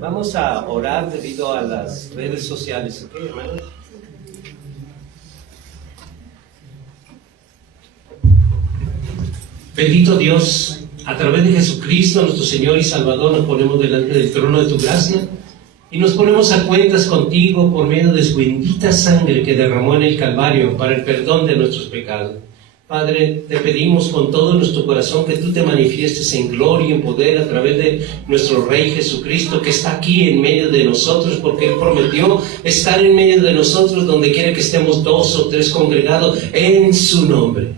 Vamos a orar debido a las redes sociales, ¿ok, hermanos? Bendito Dios, a través de Jesucristo, nuestro Señor y Salvador, nos ponemos delante del trono de tu gracia y nos ponemos a cuentas contigo por medio de su bendita sangre que derramó en el Calvario para el perdón de nuestros pecados. Padre, te pedimos con todo nuestro corazón que tú te manifiestes en gloria y en poder a través de nuestro Rey Jesucristo, que está aquí en medio de nosotros, porque Él prometió estar en medio de nosotros donde quiera que estemos 2 o 3 congregados en su nombre.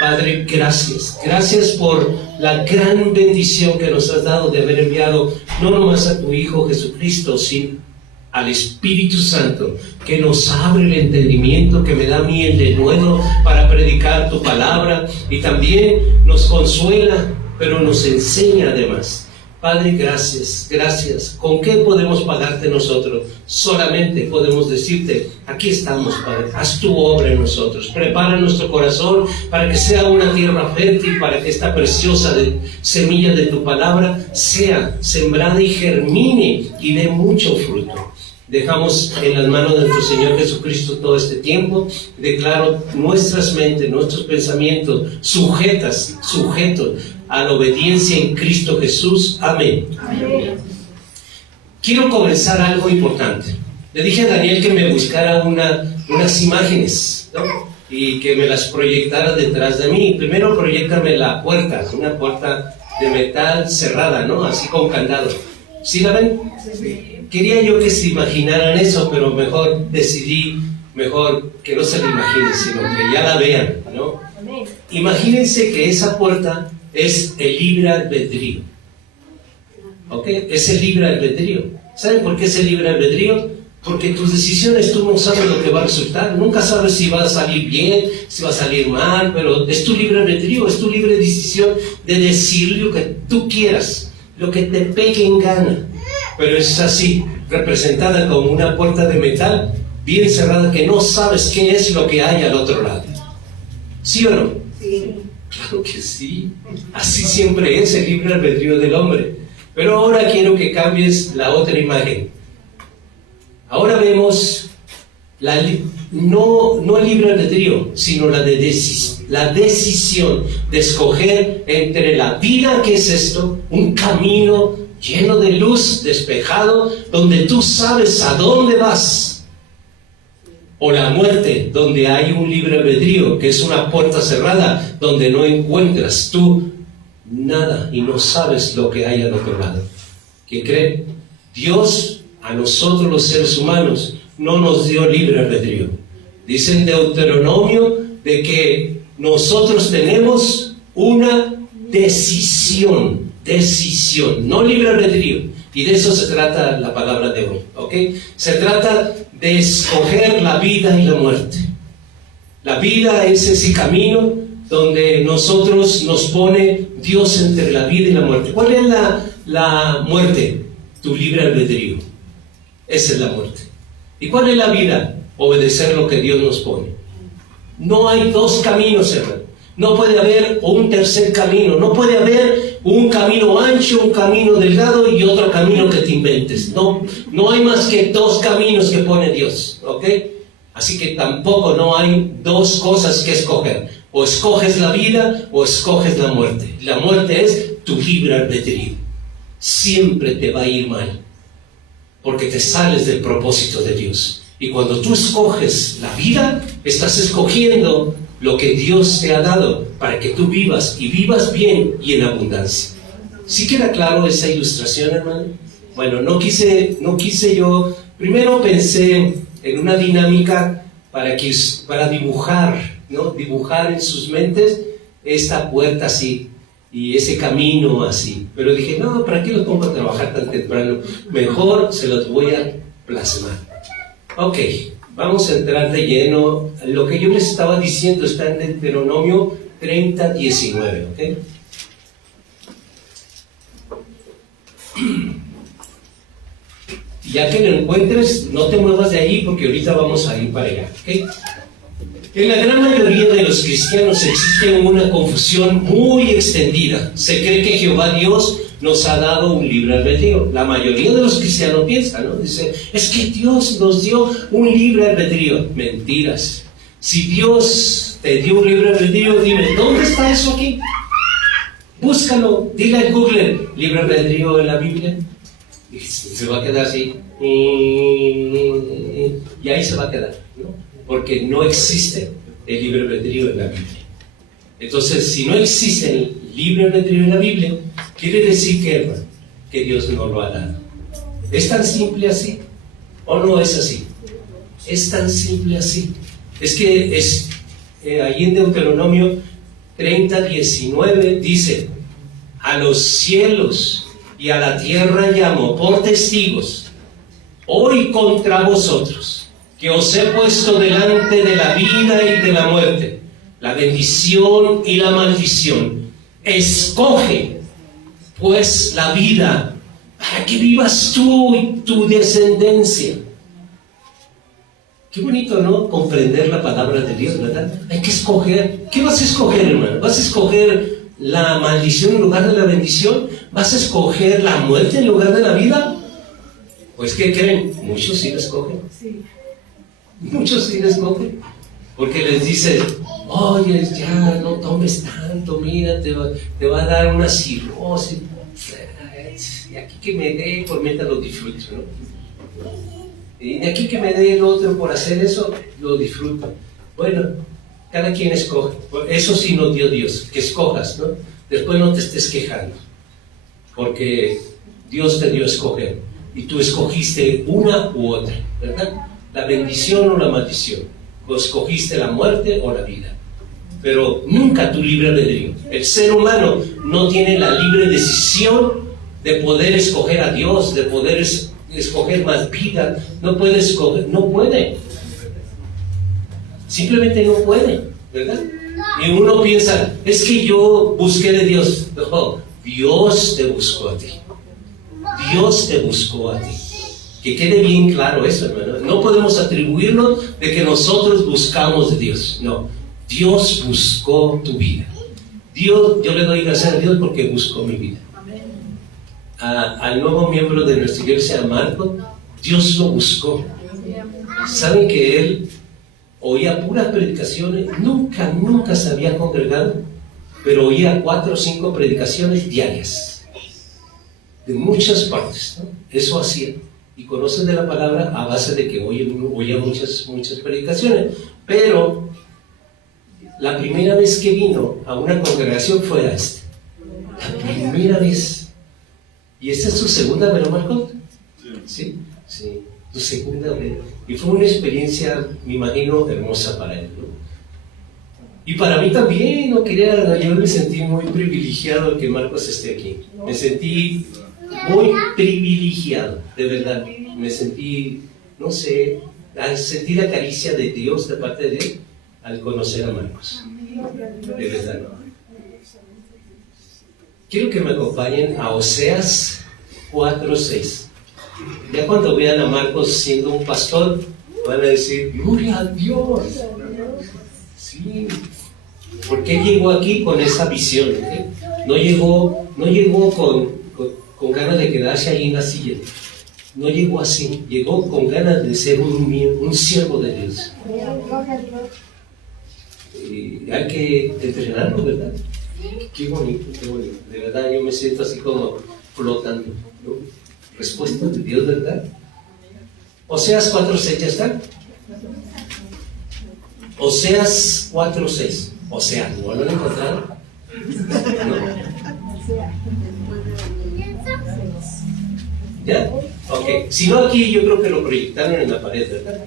Padre, gracias. Gracias por la gran bendición que nos has dado de haber enviado no nomás a tu Hijo Jesucristo, sino al Espíritu Santo, que nos abre el entendimiento, que me da a mí el denuedo para predicar tu palabra, y también nos consuela, pero nos enseña además. Padre, gracias, gracias. ¿Con qué podemos pagarte nosotros? Solamente podemos decirte, aquí estamos, Padre, haz tu obra en nosotros, prepara nuestro corazón para que sea una tierra fértil, para que esta preciosa semilla de tu palabra sea sembrada y germine y dé mucho fruto. Dejamos en las manos de nuestro Señor Jesucristo todo este tiempo. Declaro nuestras mentes, nuestros pensamientos sujetos a la obediencia en Cristo Jesús. Amén. Amén. Quiero comenzar algo importante. Le dije a Daniel que me buscara unas imágenes, ¿no? Y que me las proyectara detrás de mí. Primero proyéctame la puerta, una puerta de metal cerrada, ¿no? Así con candado. ¿Sí la ven? Sí. Quería yo que se imaginaran eso, pero decidí que no se la imaginen, sino que ya la vean, ¿no? Imagínense que esa puerta es el libre albedrío. ¿Ok? Es el libre albedrío. ¿Saben por qué es el libre albedrío? Porque tus decisiones tú no sabes lo que va a resultar. Nunca sabes si va a salir bien, si va a salir mal, pero es tu libre albedrío, es tu libre decisión de decir lo que tú quieras, lo que te pegue en gana. Pero es así, representada como una puerta de metal, bien cerrada, que no sabes qué es lo que hay al otro lado. ¿Sí o no? Sí. Claro que sí. Así siempre es el libre albedrío del hombre. Pero ahora quiero que cambies la otra imagen. Ahora vemos no el libre albedrío, sino la decisión de escoger entre la vida, que es esto, un camino lleno de luz, despejado, donde tú sabes a dónde vas, o la muerte, donde hay un libre albedrío, que es una puerta cerrada, donde no encuentras tú nada y no sabes lo que hay al otro lado. ¿Qué cree? Dios a nosotros los seres humanos no nos dio libre albedrío. Dice en Deuteronomio de que nosotros tenemos una decisión, no libre albedrío. Y de eso se trata la palabra de hoy, ¿ok? Se trata de escoger la vida y la muerte. La vida es ese camino donde nosotros nos pone Dios entre la vida y la muerte. ¿Cuál es la muerte? Tu libre albedrío. Esa es la muerte. ¿Y cuál es la vida? Obedecer lo que Dios nos pone. No hay 2 caminos, hermano. No puede haber un tercer camino. No puede haber un camino ancho, un camino delgado y otro camino que te inventes. No hay más que 2 caminos que pone Dios, ¿ok? Así que tampoco no hay 2 cosas que escoger. O escoges la vida o escoges la muerte. La muerte es tu libre albedrío. Siempre te va a ir mal, porque te sales del propósito de Dios. Y cuando tú escoges la vida, estás escogiendo lo que Dios te ha dado para que tú vivas, y vivas bien y en abundancia. ¿Sí queda claro esa ilustración, hermano? Bueno, no quise yo, primero pensé en una dinámica para dibujar, ¿no? Dibujar en sus mentes esta puerta así y ese camino así. Pero dije, no, ¿para qué los pongo a trabajar tan temprano? Mejor se los voy a plasmar. Ok, vamos a entrar de lleno. Lo que yo les estaba diciendo está en Deuteronomio 30:19, ¿ok? Ya que lo encuentres, no te muevas de ahí porque ahorita vamos a ir para allá, ¿ok? En la gran mayoría de los cristianos existe una confusión muy extendida. Se cree que Jehová Dios nos ha dado un libre albedrío. La mayoría de los cristianos piensan, ¿no? Dicen, es que Dios nos dio un libre albedrío. Mentiras. Si Dios te dio un libre albedrío, dime, ¿dónde está eso aquí? Búscalo, dile en Google, libre albedrío en la Biblia. Y se va a quedar así. Y ahí se va a quedar, ¿no? Porque no existe el libre albedrío en la Biblia. Entonces, si no existe el libre albedrío en la Biblia, quiere decir que Dios no lo ha dado. ¿Es tan simple así? ¿O no es así? Es tan simple así. Es que ahí en Deuteronomio 30:19 dice: a los cielos y a la tierra llamo por testigos hoy contra vosotros, que os he puesto delante de la vida y de la muerte, la bendición y la maldición. Escoge pues la vida para que vivas tú y tu descendencia. Qué bonito, ¿no? Comprender la palabra de Dios, ¿verdad? Hay que escoger. ¿Qué vas a escoger, hermano? ¿Vas a escoger la maldición en lugar de la bendición? ¿Vas a escoger la muerte en lugar de la vida? Pues, ¿qué creen? Muchos sí la escogen. Muchos sí la escogen. Porque les dice, oye, ya no tomes tanto, mira, te va a dar una cirrosis. Y aquí que me dé, por mientras lo disfruto, ¿no? Y de aquí que me dé el otro por hacer eso, lo disfruto. Bueno, cada quien escoge. Eso sí nos dio Dios, que escojas, ¿no? Después no te estés quejando, porque Dios te dio a escoger, y tú escogiste una u otra, ¿verdad? La bendición o la maldición. O escogiste la muerte o la vida. Pero nunca tu libre albedrío. El ser humano no tiene la libre decisión de poder escoger a Dios, de poder escoger más vida. No puede escoger, no puede. Simplemente no puede, ¿verdad? Y uno piensa, es que yo busqué de Dios. No, Dios te buscó a ti. Dios te buscó a ti. Que quede bien claro eso, hermano. No podemos atribuirlo de que nosotros buscamos de Dios. No, Dios buscó tu vida. Yo le doy gracias a Dios porque buscó mi vida. Al nuevo miembro de nuestra iglesia, Marco, Dios lo buscó. ¿Saben que él oía puras predicaciones? Nunca se había congregado, pero oía 4 o 5 predicaciones diarias, de muchas partes, ¿no? Eso hacía. Y conoce de la palabra a base de que oía muchas predicaciones. Pero la primera vez que vino a una congregación fue a esta. La primera vez. Y esta es su segunda vez, ¿no, Marco? Sí, su segunda vez. Y fue una experiencia, me imagino, hermosa para él, ¿no? Y para mí también, yo me sentí muy privilegiado que Marcos esté aquí. Me sentí muy privilegiado, de verdad. Me sentí, no sé, sentí la caricia de Dios de parte de él al conocer a Marcos. De verdad. Quiero que me acompañen a Oseas 4:6. Ya cuando vean a Marcos siendo un pastor, van a decir, ¡gloria a Dios! Sí. Porque él llegó aquí con esa visión, ¿eh? No llegó con ganas de quedarse ahí en la silla. No llegó así, llegó con ganas de ser un siervo de Dios. Y hay que entrenarlo, ¿verdad? Qué bonito, de verdad yo me siento así como flotando, ¿no? Respuesta de Dios, ¿verdad? Oseas 4:6, ¿ya está? Oseas 4:6. Oseas, ¿no lo han encontrado? ¿No? ¿Ya? Ok. Si no, aquí yo creo que lo proyectaron en la pared, ¿verdad?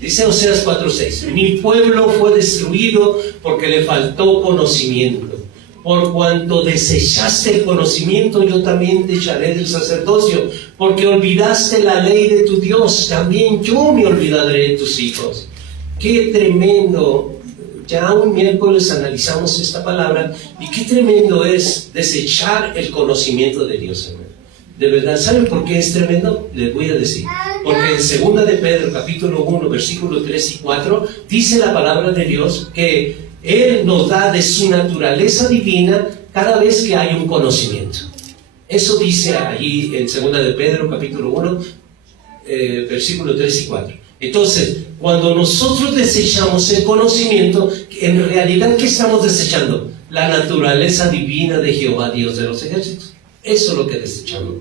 Dice Oseas 4:6. Mi pueblo fue destruido porque le faltó conocimiento. Por cuanto desechaste el conocimiento, yo también te echaré del sacerdocio. Porque olvidaste la ley de tu Dios, también yo me olvidaré de tus hijos. Qué tremendo. Ya un miércoles analizamos esta palabra y qué tremendo es desechar el conocimiento de Dios, hermano. De verdad, ¿saben por qué es tremendo? Les voy a decir. Porque en 2 de Pedro, capítulo 1, versículos 3 y 4, dice la palabra de Dios que Él nos da de su naturaleza divina cada vez que hay un conocimiento. Eso dice allí en 2 de Pedro, capítulo 1, versículos 3 y 4. Entonces, cuando nosotros desechamos el conocimiento, en realidad, ¿qué estamos desechando? La naturaleza divina de Jehová, Dios de los ejércitos. Eso es lo que desechamos.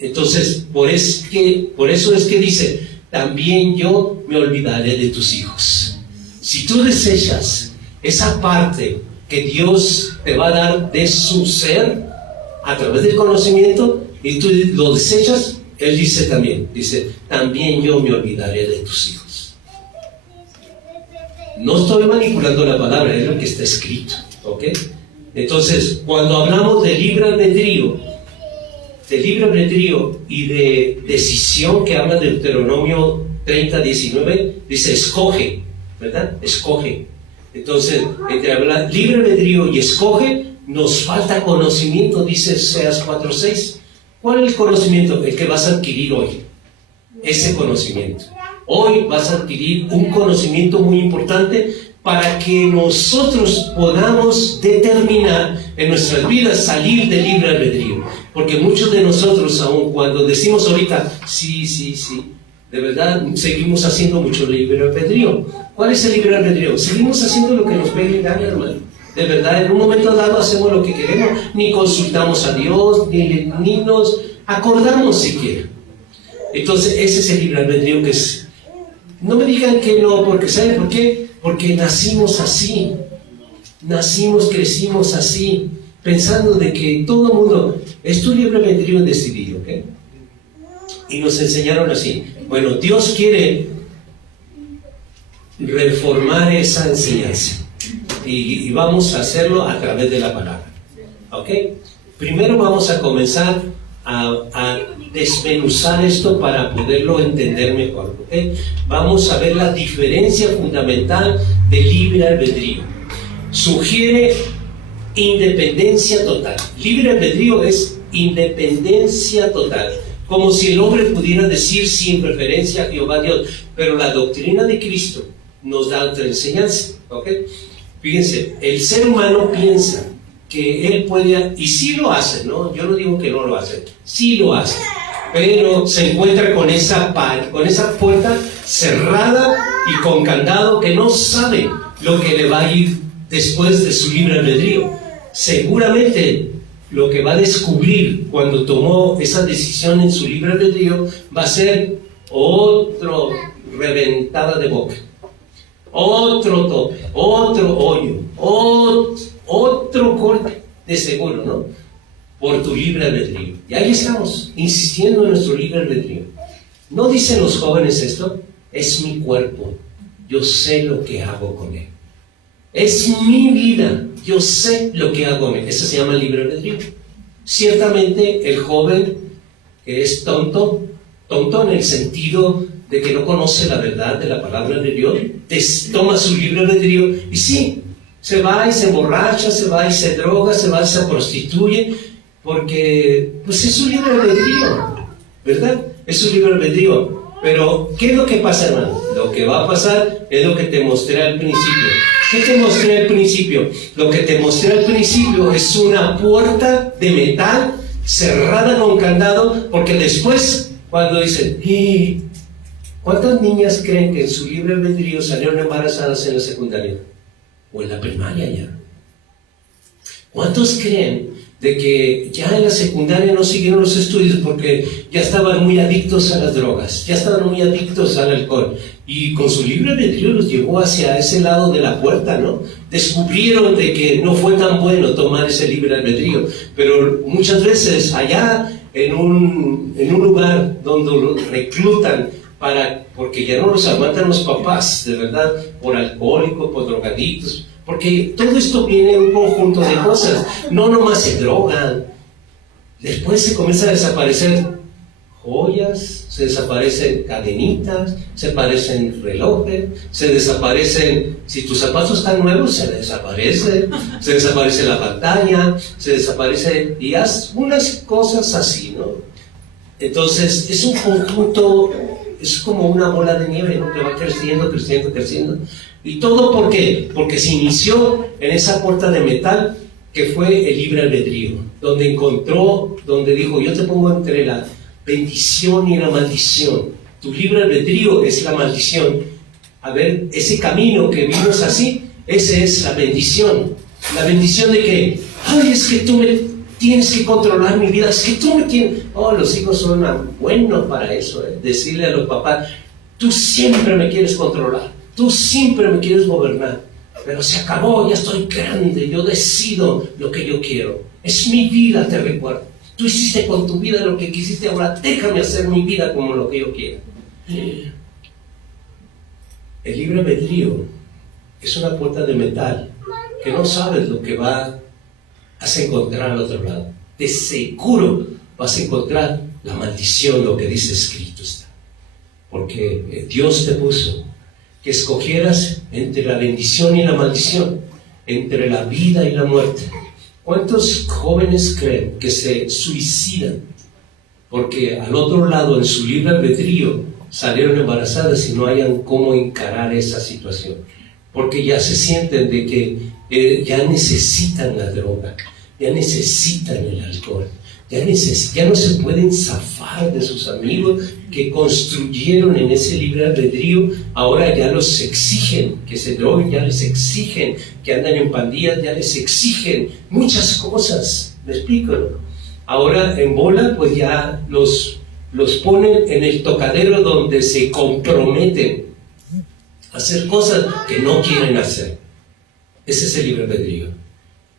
Entonces, por eso es que dice, también yo me olvidaré de tus hijos. Si tú desechas esa parte que Dios te va a dar de su ser a través del conocimiento y tú lo desechas, Él dice, también yo me olvidaré de tus hijos. No estoy manipulando la palabra, es lo que está escrito, ¿ok? Entonces, cuando hablamos de libre albedrío y de decisión, que habla de Deuteronomio 30:19, dice escoge, ¿verdad? Escoge. Entonces, entre hablar libre albedrío y escoge, nos falta conocimiento, dice Oseas 4:6. ¿Cuál es el conocimiento? El que vas a adquirir hoy. Ese conocimiento. Hoy vas a adquirir un conocimiento muy importante para que nosotros podamos determinar en nuestras vidas salir del libre albedrío. Porque muchos de nosotros, aun cuando decimos ahorita, sí, de verdad seguimos haciendo mucho libre albedrío. ¿Cuál es el libre albedrío? Seguimos haciendo lo que nos pegue la gana, hermano. De verdad, en un momento dado hacemos lo que queremos, ni consultamos a Dios, ni nos acordamos siquiera. Entonces, ese es el libre albedrío que es. No me digan que no, porque ¿saben por qué? Porque nacimos así. Crecimos así, pensando de que todo el mundo es tu libre albedrío decidido, ¿ok? Y nos enseñaron así. Bueno, Dios quiere reformar esa enseñanza. Y vamos a hacerlo a través de la palabra. ¿Ok? Primero vamos a comenzar a desmenuzar esto para poderlo entender mejor. ¿Ok? Vamos a ver la diferencia fundamental del libre albedrío. Sugiere independencia total. Libre albedrío es independencia total. Como si el hombre pudiera decir sin preferencia a Jehová Dios. Pero la doctrina de Cristo nos da otra enseñanza. ¿Ok? Fíjense, el ser humano piensa que él puede, y sí lo hace, ¿no? Yo no digo que no lo hace, sí lo hace, pero se encuentra con esa puerta cerrada y con candado que no sabe lo que le va a ir después de su libre albedrío. Seguramente lo que va a descubrir cuando tomó esa decisión en su libre albedrío va a ser otro reventada de boca. Otro tope, otro hoyo, otro corte, de seguro, ¿no? Por tu libre albedrío. Y ahí estamos, insistiendo en nuestro libre albedrío. ¿No dicen los jóvenes esto? Es mi cuerpo, yo sé lo que hago con él. Es mi vida, yo sé lo que hago con él. Eso se llama libre albedrío. Ciertamente el joven que es tonto en el sentido de que no conoce la verdad de la palabra de Dios, toma su libre albedrío y sí, se va y se emborracha, se va y se droga, se va y se prostituye, porque pues es su libre albedrío, ¿verdad? Es su libre albedrío. Pero, ¿qué es lo que pasa, hermano? Lo que va a pasar es lo que te mostré al principio. ¿Qué te mostré al principio? Lo que te mostré al principio es una puerta de metal cerrada con candado, porque después, cuando dicen, ¿cuántas niñas creen que en su libre albedrío salieron embarazadas en la secundaria? O en la primaria ya. ¿Cuántos creen de que ya en la secundaria no siguieron los estudios porque ya estaban muy adictos a las drogas, ya estaban muy adictos al alcohol? Y con su libre albedrío los llevó hacia ese lado de la puerta, ¿no? Descubrieron de que no fue tan bueno tomar ese libre albedrío, pero muchas veces allá en un lugar donde los reclutan porque ya no los aguantan los papás, de verdad, por alcohólicos, por drogadictos, porque todo esto viene en un conjunto de cosas. No nomás se drogan, después se comienza a desaparecer joyas, se desaparecen cadenitas, se desaparecen relojes, se desaparecen, si tus zapatos están nuevos, se desaparece la pantalla, se desaparece, y haz unas cosas así, ¿no? Entonces es un conjunto, es como una bola de nieve, ¿no? Que va creciendo. ¿Y todo por qué? Porque se inició en esa puerta de metal que fue el libre albedrío, donde dijo, yo te pongo entre la bendición y la maldición. Tu libre albedrío es la maldición. A ver, ese camino que vimos así, esa es la bendición. ¿La bendición de qué? Ay, es que tú me tienes que controlar mi vida, es que tú me tienes... Oh, los hijos son buenos para eso, decirle a los papás, tú siempre me quieres controlar, tú siempre me quieres gobernar, pero se acabó, ya estoy grande, yo decido lo que yo quiero, es mi vida, te recuerdo. Tú hiciste con tu vida lo que quisiste, ahora déjame hacer mi vida como lo que yo quiero. El libre albedrío es una puerta de metal que no sabes lo que vas a encontrar al otro lado. De seguro vas a encontrar la maldición, lo que dice escrito está. Porque Dios te puso que escogieras entre la bendición y la maldición, entre la vida y la muerte. ¿Cuántos jóvenes creen que se suicidan porque al otro lado, en su libre albedrío, salieron embarazadas y no hayan cómo encarar esa situación? Porque ya se sienten de que ya necesitan la droga, ya necesitan el alcohol, ya no se pueden zafar de sus amigos que construyeron en ese libre albedrío. Ahora ya los exigen que se droguen, ya les exigen que anden en pandillas, ya les exigen muchas cosas. ¿Me explico? Ahora en bola pues ya los ponen en el tocadero donde se comprometen a hacer cosas que no quieren hacer. Ese es el libre albedrío.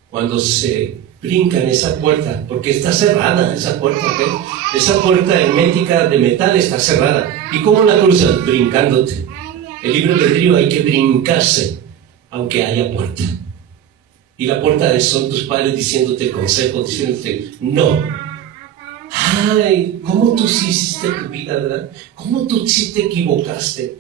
Cuando se brinca en esa puerta, porque está cerrada esa puerta, ¿ok? Esa puerta hermética de metal está cerrada. ¿Y cómo la cruzas? Brincándote. El libre albedrío hay que brincarse, aunque haya puerta. Y la puerta son tus padres diciéndote consejos, diciéndote no. Ay, ¿cómo tú sí hiciste tu vida, verdad? ¿Cómo tú sí te equivocaste?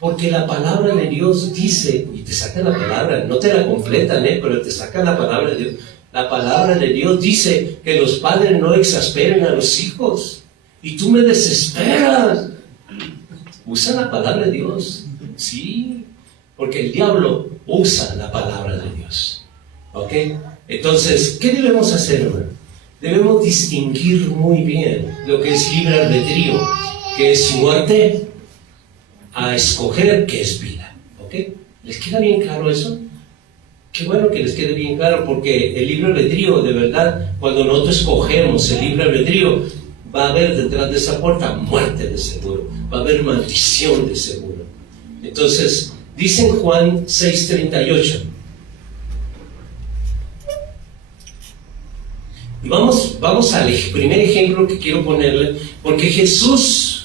Porque la palabra de Dios dice, y te sacan la palabra, no te la completan, pero te sacan la palabra de Dios. La palabra de Dios dice que los padres no exasperen a los hijos. Y tú me desesperas. Usa la palabra de Dios. Sí, porque el diablo usa la palabra de Dios. ¿Ok? Entonces, ¿qué debemos hacer, hermano? Debemos distinguir muy bien lo que es libre albedrío, que es muerte, a escoger, que es vida. ¿Ok? ¿Les queda bien claro eso? Qué bueno que les quede bien claro, porque el libre albedrío, de verdad, cuando nosotros escogemos el libre albedrío, va a haber detrás de esa puerta muerte de seguro, va a haber maldición de seguro. Entonces, dice en Juan 6:38, y vamos al primer ejemplo que quiero ponerle, porque Jesús...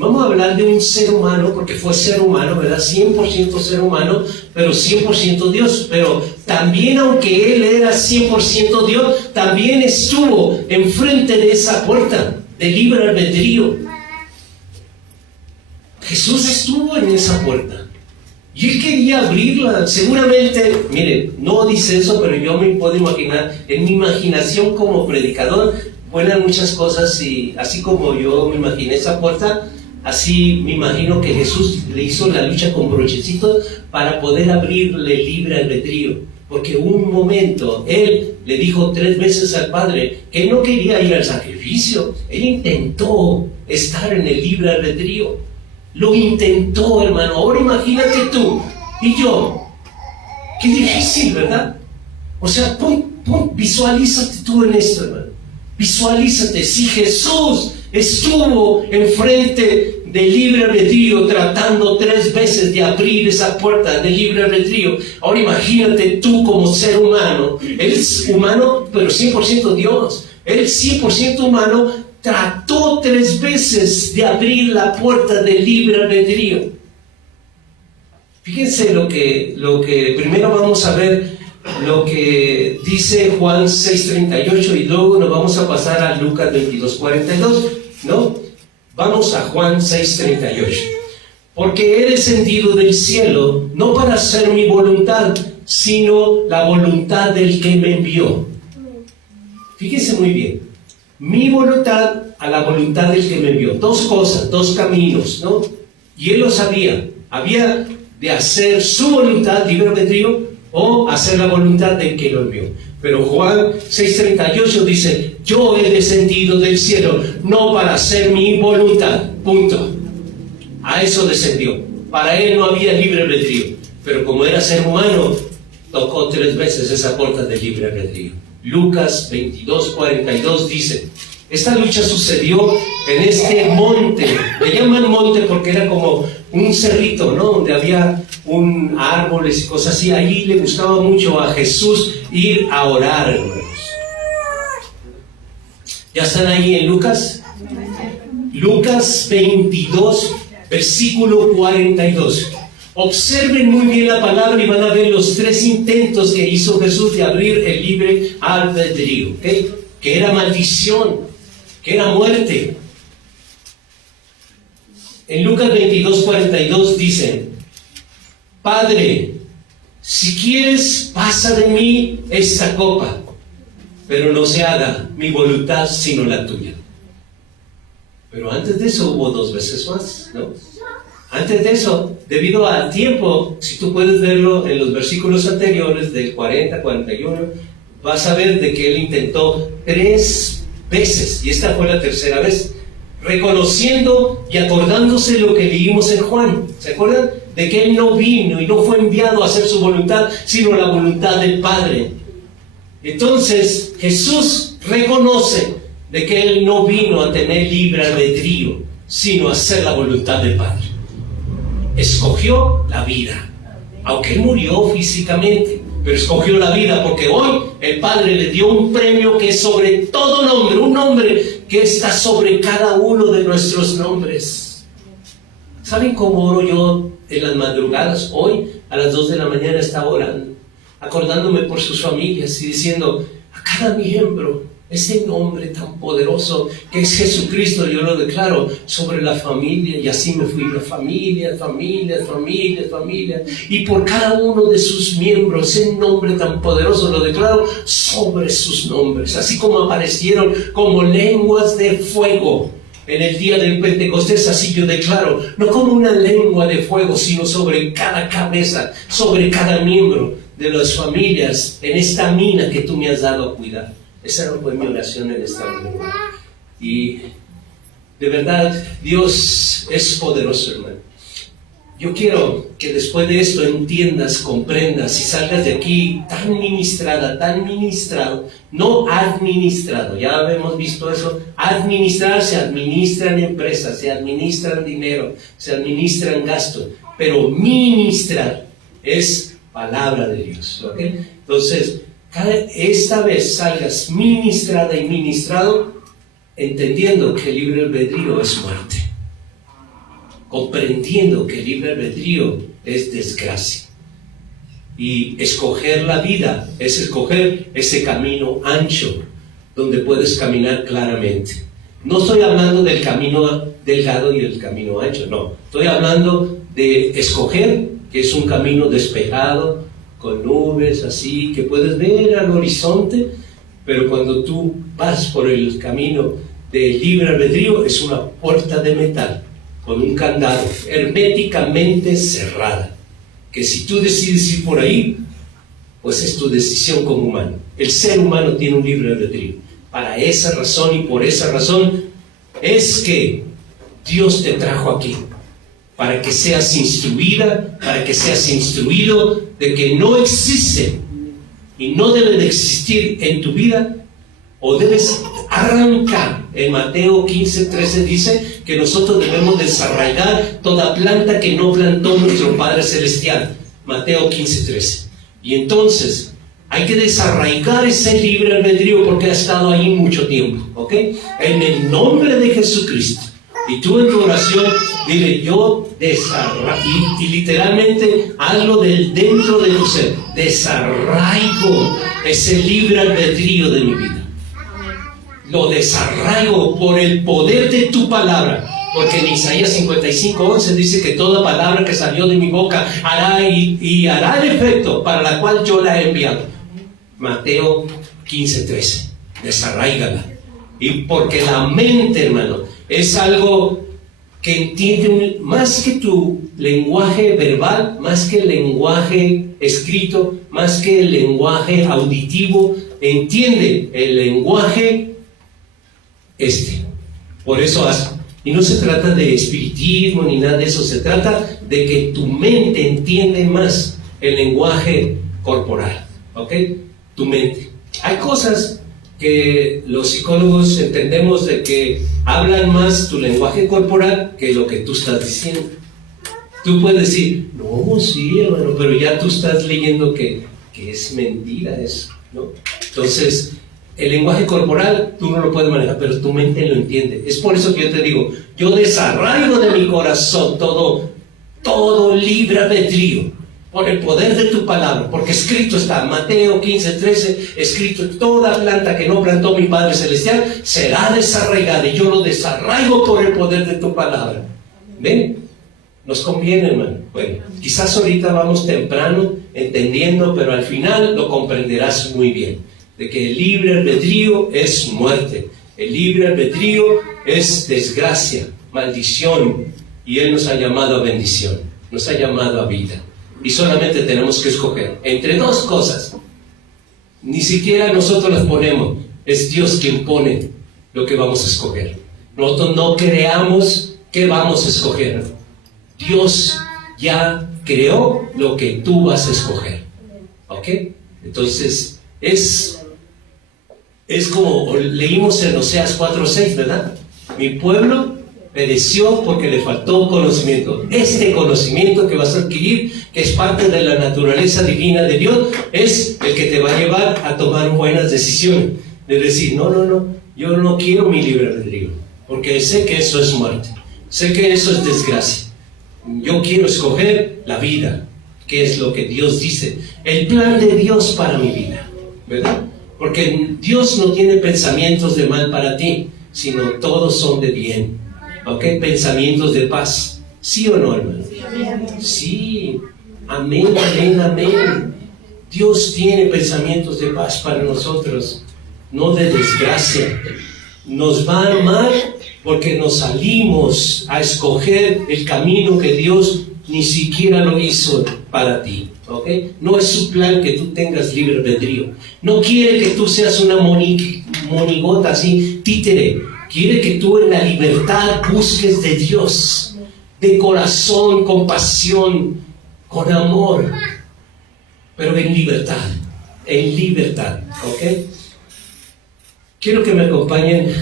Vamos a hablar de un ser humano, porque fue ser humano, ¿verdad? 100% ser humano, pero 100% Dios. Pero también, aunque Él era 100% Dios, también estuvo enfrente de esa puerta de libre albedrío. Jesús estuvo en esa puerta. Y Él quería abrirla. Seguramente, mire, no dice eso, pero yo me puedo imaginar, en mi imaginación como predicador, vuelan muchas cosas, y así como yo me imaginé esa puerta, así me imagino que Jesús le hizo la lucha con brochecitos para poder abrirle libre albedrío. Porque un momento Él le dijo 3 veces al Padre que no quería ir al sacrificio. Él intentó estar en el libre albedrío. Lo intentó, hermano. Ahora imagínate tú y yo. Qué difícil, ¿verdad? O sea, visualízate tú en esto, hermano. Visualízate, si Jesús estuvo enfrente del libre albedrío tratando 3 veces de abrir esa puerta del libre albedrío, ahora imagínate tú como ser humano. Él es humano, pero 100% Dios. Él 100% humano trató 3 veces de abrir la puerta del libre albedrío. Fíjense lo que primero vamos a ver, lo que dice Juan 6:38, y luego nos vamos a pasar a Lucas 22:42, ¿no? Vamos a Juan 6:38. Porque he descendido del cielo, no para hacer mi voluntad, sino la voluntad del que me envió. Fíjense muy bien. Mi voluntad a la voluntad del que me envió. 2 cosas, 2 caminos, ¿no? Y Él lo sabía. Había de hacer su voluntad, libre albedrío, o hacer la voluntad del que lo envió. Pero Juan 6:38 dice: yo he descendido del cielo no para hacer mi voluntad, punto. A eso descendió. Para él no había libre albedrío, pero como era ser humano, tocó 3 veces esa puerta del libre albedrío. Lucas 22:42 dice: esta lucha sucedió en este monte. Le llaman monte porque era como un cerrito, ¿no? Donde había árboles y cosas así. Allí le gustaba mucho a Jesús ir a orar, hermanos. ¿Ya están ahí en Lucas? Lucas 22, versículo 42. Observen muy bien la palabra y van a ver los 3 intentos que hizo Jesús de abrir el libre albedrío, ¿okay? Que era maldición, que era muerte. En Lucas 22:42 dice: Padre, si quieres, pasa de mí esta copa, pero no se haga mi voluntad sino la tuya. Pero antes de eso hubo 2 veces más, ¿no? Antes de eso, debido al tiempo, si tú puedes verlo en los versículos anteriores, del 40, 41, vas a ver de que él intentó 3 veces, y esta fue la 3ª vez, reconociendo y acordándose lo que leímos en Juan. ¿Se acuerdan? De que él no vino y no fue enviado a hacer su voluntad, sino la voluntad del Padre. Entonces, Jesús reconoce de que él no vino a tener libre albedrío, sino a hacer la voluntad del Padre. Escogió la vida, aunque él murió físicamente, pero escogió la vida porque hoy el Padre le dio un premio que es sobre todo nombre, un nombre que está sobre cada uno de nuestros nombres. ¿Saben cómo oro yo en las madrugadas? Hoy a las 2 de la mañana estaba orando, acordándome por sus familias y diciendo a cada miembro ese nombre tan poderoso que es Jesucristo. Yo lo declaro sobre la familia, y así me fui, la familia, y por cada uno de sus miembros ese nombre tan poderoso lo declaro sobre sus nombres, así como aparecieron como lenguas de fuego en el día del Pentecostés. Así yo declaro, no como una lengua de fuego, sino sobre cada cabeza, sobre cada miembro de las familias en esta mina que tú me has dado a cuidar. Esa fue mi oración en esta mañana. Y de verdad, Dios es poderoso, hermano. Yo quiero que después de esto entiendas, comprendas y salgas de aquí tan ministrada, tan ministrado, no administrado. Ya hemos visto eso. Administrar, se administran empresas, se administran dinero, se administran gastos. Pero ministrar es palabra de Dios, ¿ok? Entonces, esta vez salgas ministrada y ministrado, entendiendo que el libre albedrío es muerte, comprendiendo que el libre albedrío es desgracia, y escoger la vida es escoger ese camino ancho donde puedes caminar claramente. No estoy hablando del camino delgado y el camino ancho, no, estoy hablando de escoger, que es un camino despejado, con nubes así, que puedes ver al horizonte, pero cuando tú vas por el camino del libre albedrío, es una puerta de metal, con un candado, herméticamente cerrada, que si tú decides ir por ahí, pues es tu decisión como humano. El ser humano tiene un libre albedrío. Para esa razón y por esa razón es que Dios te trajo aquí, para que seas instruida, para que seas instruido de que no existe y no debe de existir en tu vida, o debes arrancar. En Mateo 15:13 dice que nosotros debemos desarraigar toda planta que no plantó nuestro Padre Celestial. Mateo 15:13. Y entonces hay que desarraigar ese libre albedrío porque ha estado ahí mucho tiempo, ¿ok? En el nombre de Jesucristo. Y tú en tu oración dile: yo desarraigo, y literalmente hazlo del dentro de tu ser, desarraigo ese libre albedrío de mi vida. Lo desarraigo por el poder de tu palabra, porque en Isaías 55:11 dice que toda palabra que salió de mi boca hará y hará el efecto para la cual yo la he enviado. Mateo 15:13, desarraígala. Y porque la mente, hermano, es algo que entiende más que tu lenguaje verbal, más que el lenguaje escrito, más que el lenguaje auditivo, entiende el lenguaje Por eso hace. Y no se trata de espiritismo ni nada de eso, se trata de que tu mente entiende más el lenguaje corporal, ¿ok? Tu mente. Hay cosas que los psicólogos entendemos de que hablan más tu lenguaje corporal que lo que tú estás diciendo. Tú puedes decir, no, sí, hermano, pero ya tú estás leyendo que es mentira eso, ¿no? Entonces, el lenguaje corporal tú no lo puedes manejar, pero tu mente lo entiende. Es por eso que yo te digo, yo desarraigo de mi corazón todo libre albedrío por el poder de tu palabra, porque escrito está, Mateo 15:13, escrito, toda planta que no plantó mi Padre Celestial será desarraigada, y yo lo desarraigo por el poder de tu palabra. ¿Ven? Nos conviene, hermano. Bueno, quizás ahorita vamos temprano entendiendo, pero al final lo comprenderás muy bien, de que el libre albedrío es muerte, el libre albedrío es desgracia, maldición, y Él nos ha llamado a bendición, nos ha llamado a vida. Y solamente tenemos que escoger entre dos cosas. Ni siquiera nosotros las ponemos, es Dios quien pone lo que vamos a escoger. Nosotros no creamos qué vamos a escoger. Dios ya creó lo que tú vas a escoger. ¿Ok? Entonces, es como leímos en Oseas 4:6, ¿verdad? Mi pueblo pereció porque le faltó conocimiento. Este conocimiento que vas a adquirir, que es parte de la naturaleza divina de Dios, es el que te va a llevar a tomar buenas decisiones. De decir, no, yo no quiero mi libre albedrío, porque sé que eso es muerte, sé que eso es desgracia. Yo quiero escoger la vida, que es lo que Dios dice, el plan de Dios para mi vida, ¿verdad? Porque Dios no tiene pensamientos de mal para ti, sino todos son de bien. ¿Ok? Pensamientos de paz. ¿Sí o no, hermano? Sí. Amén, amén, amén. Dios tiene pensamientos de paz para nosotros, no de desgracia. Nos va a amar porque nos salimos a escoger el camino que Dios ni siquiera lo hizo para ti. ¿Ok? No es su plan que tú tengas libre albedrío. No quiere que tú seas una monigota así, títere. Quiere que tú en la libertad busques de Dios, de corazón, con pasión, con amor, pero en libertad, ¿ok? Quiero que me acompañen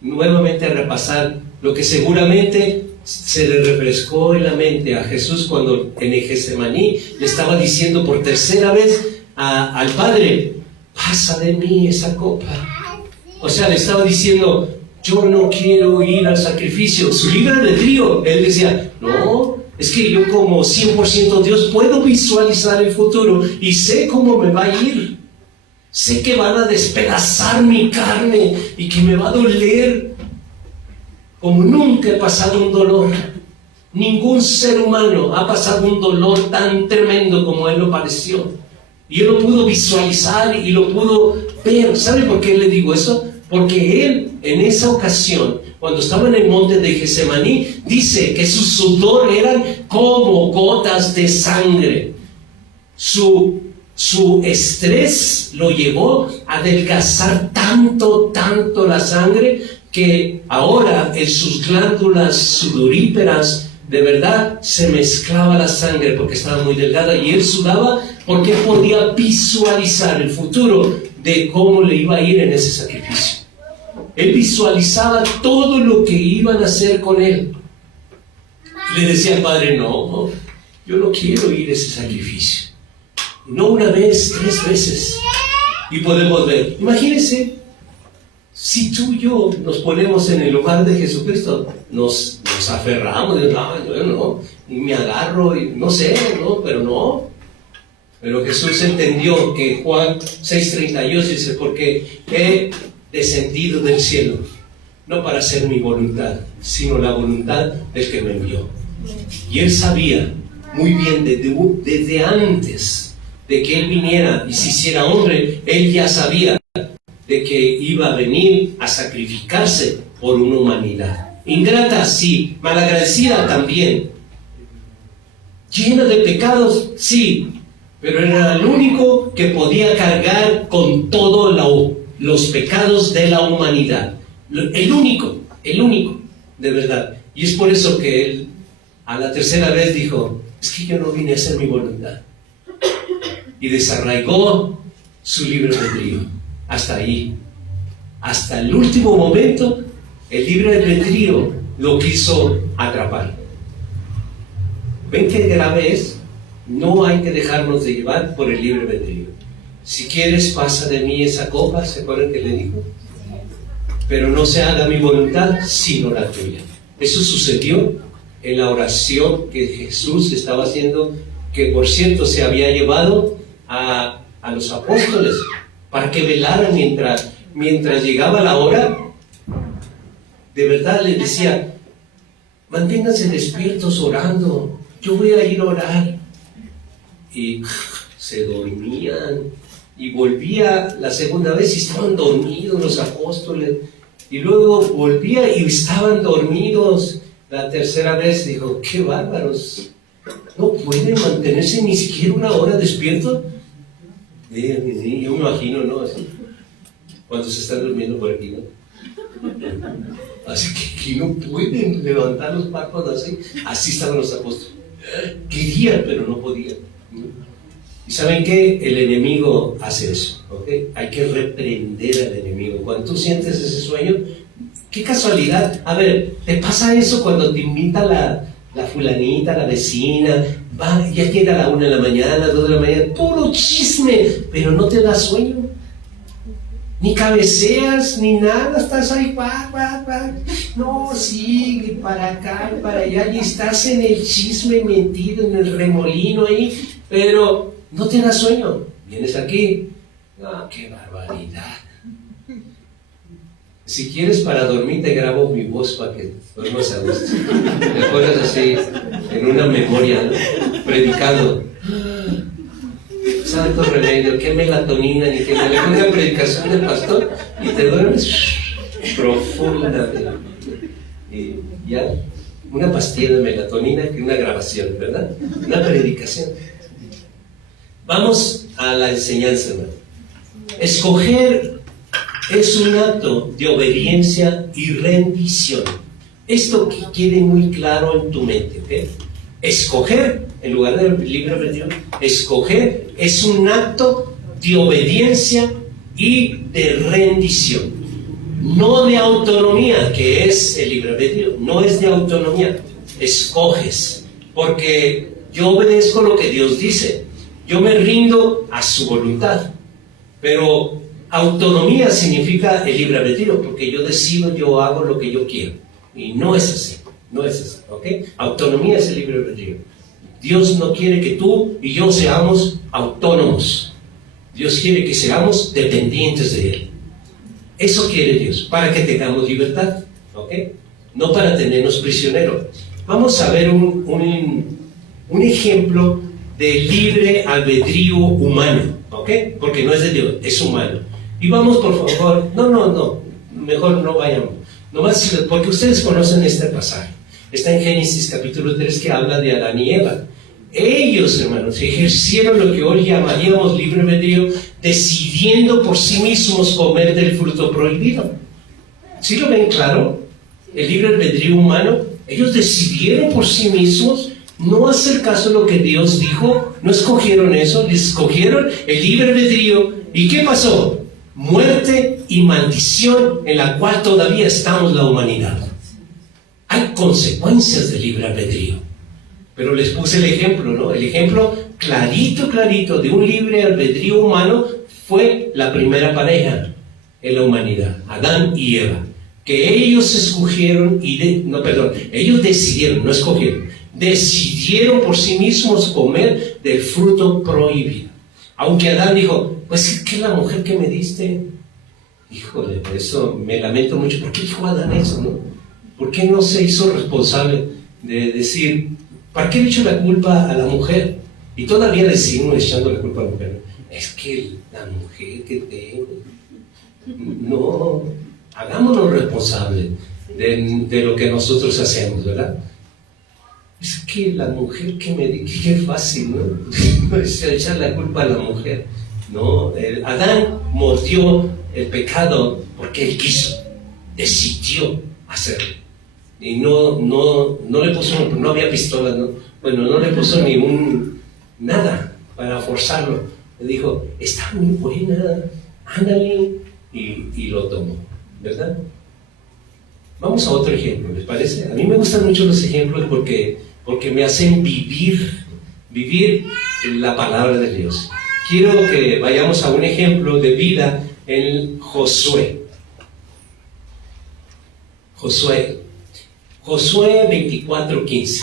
nuevamente a repasar lo que seguramente se le refrescó en la mente a Jesús cuando en el Getsemaní le estaba diciendo por tercera vez al Padre, pasa de mí esa copa. O sea, le estaba diciendo, yo no quiero ir al sacrificio. Su libre albedrío, él decía, no, es que yo como 100% Dios puedo visualizar el futuro y sé cómo me va a ir. Sé que van a despedazar mi carne y que me va a doler como nunca he pasado un dolor. Ningún ser humano ha pasado un dolor tan tremendo como él lo padeció. Y él lo pudo visualizar y lo pudo ver. ¿Sabe por qué le digo eso? Porque él, en esa ocasión, cuando estaba en el monte de Getsemaní, dice que su sudor eran como gotas de sangre. Su estrés lo llevó a adelgazar tanto la sangre, que ahora en sus glándulas sudoríparas, de verdad, se mezclaba la sangre porque estaba muy delgada, y él sudaba porque podía visualizar el futuro de cómo le iba a ir en ese sacrificio. Él visualizaba todo lo que iban a hacer con él. Le decía al Padre, no, yo no quiero ir a ese sacrificio. No una vez, 3 veces. Y podemos ver, imagínense, si tú y yo nos ponemos en el lugar de Jesucristo, nos aferramos, y me agarro, y no sé, pero no. Pero Jesús entendió que Juan 6:38 dice, porque he descendido del cielo, no para hacer mi voluntad, sino la voluntad del que me envió. Y él sabía muy bien desde antes de que él viniera y se hiciera hombre, él ya sabía de que iba a venir a sacrificarse por una humanidad. ingrata, sí, malagradecida también, llena de pecados, sí, pero era el único que podía cargar con todos los pecados de la humanidad. El único, de verdad. Y es por eso que él a la tercera vez dijo, es que yo no vine a hacer mi voluntad. Y desarraigó su libre albedrío. Hasta ahí. Hasta el último momento, el libre albedrío lo quiso atrapar. ¿Ven qué grave es? No hay que dejarnos de llevar por el libre albedrío. Si quieres, pasa de mí esa copa, ¿se acuerdan que le dijo? Pero no se haga mi voluntad, sino la tuya. Eso sucedió en la oración que Jesús estaba haciendo, que por cierto se había llevado a los apóstoles para que velaran mientras llegaba la hora. De verdad les decía, manténganse despiertos orando, yo voy a ir a orar. Y se dormían, y volvía la segunda vez y estaban dormidos los apóstoles, y luego volvía y estaban dormidos. La tercera vez dijo, qué bárbaros, no pueden mantenerse ni siquiera una hora despiertos. Yo me imagino, ¿no? Así, cuando se están durmiendo por aquí, ¿no? Así que aquí no pueden levantar los párpados así estaban los apóstoles. Querían, pero no podían. ¿Y saben qué? El enemigo hace eso, ¿ok? Hay que reprender al enemigo. Cuando tú sientes ese sueño, qué casualidad. A ver, ¿te pasa eso cuando te invita la fulanita, la vecina? Va, ya llega a la 1 de la mañana, 2 de la mañana, puro chisme, pero no te da sueño. Ni cabeceas, ni nada, estás ahí, no, sigue para acá, para allá, y estás en el chisme metido, en el remolino ahí, pero no te da sueño. Vienes aquí, no, qué barbaridad. Si quieres para dormir te grabo mi voz para que duermas a gusto. Te pones así, en una memoria, ¿no? Predicando. Santo remedio, qué melatonina, ni que me le ponga predicación del pastor y te duermes profundamente. Y ya, una pastilla de melatonina que una grabación, ¿verdad? Una predicación. Vamos a la enseñanza, hermano. Escoger es un acto de obediencia y rendición. Esto que quede muy claro en tu mente, ¿ok? Escoger, en lugar de libre albedrío, escoger es un acto de obediencia y de rendición. No de autonomía, que es el libre albedrío. No es de autonomía. Escoges, porque yo obedezco lo que Dios dice. Yo me rindo a su voluntad. Pero autonomía significa el libre albedrío, porque yo decido, yo hago lo que yo quiero. Y no es así, no es así, ¿ok? Autonomía es el libre albedrío. Dios no quiere que tú y yo seamos autónomos. Dios quiere que seamos dependientes de Él. Eso quiere Dios, para que tengamos libertad, ¿ok? No para tenernos prisioneros. Vamos a ver un ejemplo de libre albedrío humano, ¿ok? Porque no es de Dios, es humano. Y vamos, por favor, no, mejor no vayamos. Nomás porque ustedes conocen este pasaje. Está en Génesis capítulo 3 que habla de Adán y Eva. Ellos, hermanos, ejercieron lo que hoy llamaríamos libre albedrío, decidiendo por sí mismos comer del fruto prohibido. ¿Sí lo ven claro? El libre albedrío humano, ellos decidieron por sí mismos no hacer caso a lo que Dios dijo, no escogieron eso, escogieron el libre albedrío. ¿Y qué pasó? Muerte y maldición en la cual todavía estamos la humanidad. Hay consecuencias del libre albedrío. Pero les puse el ejemplo, ¿no? El ejemplo clarito de un libre albedrío humano fue la primera pareja en la humanidad, Adán y Eva. Que ellos escogieron ellos decidieron, no escogieron, decidieron por sí mismos comer del fruto prohibido. Aunque Adán dijo, pues es que la mujer que me diste, híjole, por eso me lamento mucho. ¿Por qué dijo Adán eso, no? ¿Por qué no se hizo responsable de decir, ¿para qué le echo la culpa a la mujer? Y todavía le seguimos echando la culpa a la mujer. Es que la mujer que tengo. No, hagámonos responsables. de lo que nosotros hacemos, ¿verdad? Es que la mujer que me dice, qué fácil, ¿no? Echar la culpa a la mujer. No, Adán mordió el pecado porque él quiso, decidió hacerlo. Y no le puso, no había pistolas, ¿no? Bueno, no le puso nada para forzarlo. Le dijo, está muy buena, ándale, y lo tomó, ¿verdad? Vamos a otro ejemplo, ¿les parece? A mí me gustan mucho los ejemplos porque me hacen vivir la palabra de Dios. Quiero que vayamos a un ejemplo de vida en Josué. Josué 24:15.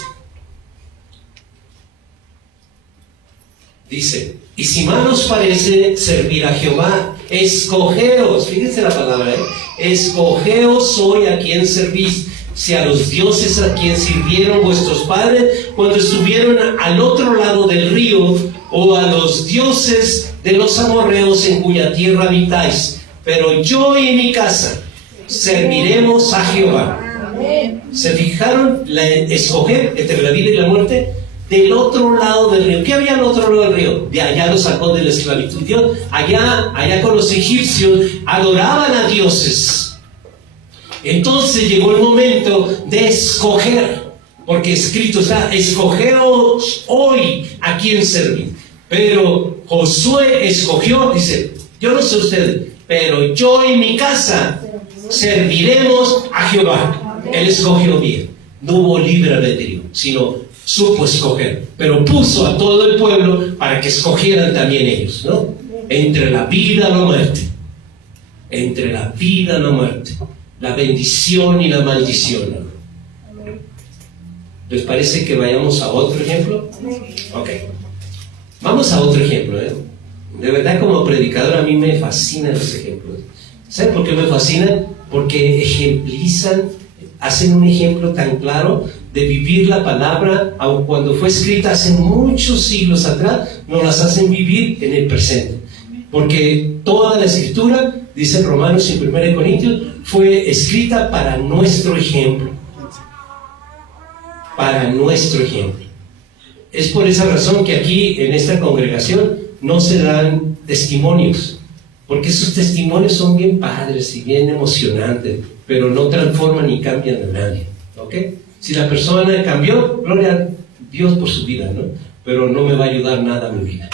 Dice, y si mal os parece servir a Jehová, escogeos, fíjense la palabra, escogeos hoy a quien servís, si a los dioses a quien sirvieron vuestros padres cuando estuvieron al otro lado del río, o a los dioses de los amorreos en cuya tierra habitáis, pero yo y mi casa serviremos a Jehová. ¿Se fijaron? Escoger entre la vida y la muerte. Del otro lado del río. ¿Qué había al otro lado del río? De allá lo sacó de la esclavitud. Dios, allá con los egipcios adoraban a dioses. Entonces llegó el momento de escoger, porque escrito está, escogeos hoy a quién servir. Pero Josué escogió, dice, yo no sé ustedes, pero yo y mi casa serviremos a Jehová. Él escogió bien. No hubo libre albedrío, sino supo escoger, pero puso a todo el pueblo para que escogieran también ellos, ¿no? Entre la vida y la muerte, entre la vida y la muerte, la bendición y la maldición, ¿no? ¿Les parece que vayamos a otro ejemplo? Ok, vamos a otro ejemplo, ¿eh? De verdad, como predicador a mí me fascinan los ejemplos. ¿Saben por qué me fascinan? Porque ejemplizan, hacen un ejemplo tan claro de vivir la palabra, aun cuando fue escrita hace muchos siglos atrás, nos las hacen vivir en el presente. Porque toda la escritura, dice Romanos y 1 Corintios, fue escrita para nuestro ejemplo. Para nuestro ejemplo. Es por esa razón que aquí en esta congregación no se dan testimonios, porque esos testimonios son bien padres y bien emocionantes, pero no transforman ni cambian a nadie, ¿ok? Si la persona cambió, gloria a Dios por su vida, ¿no? Pero no me va a ayudar nada a mi vida,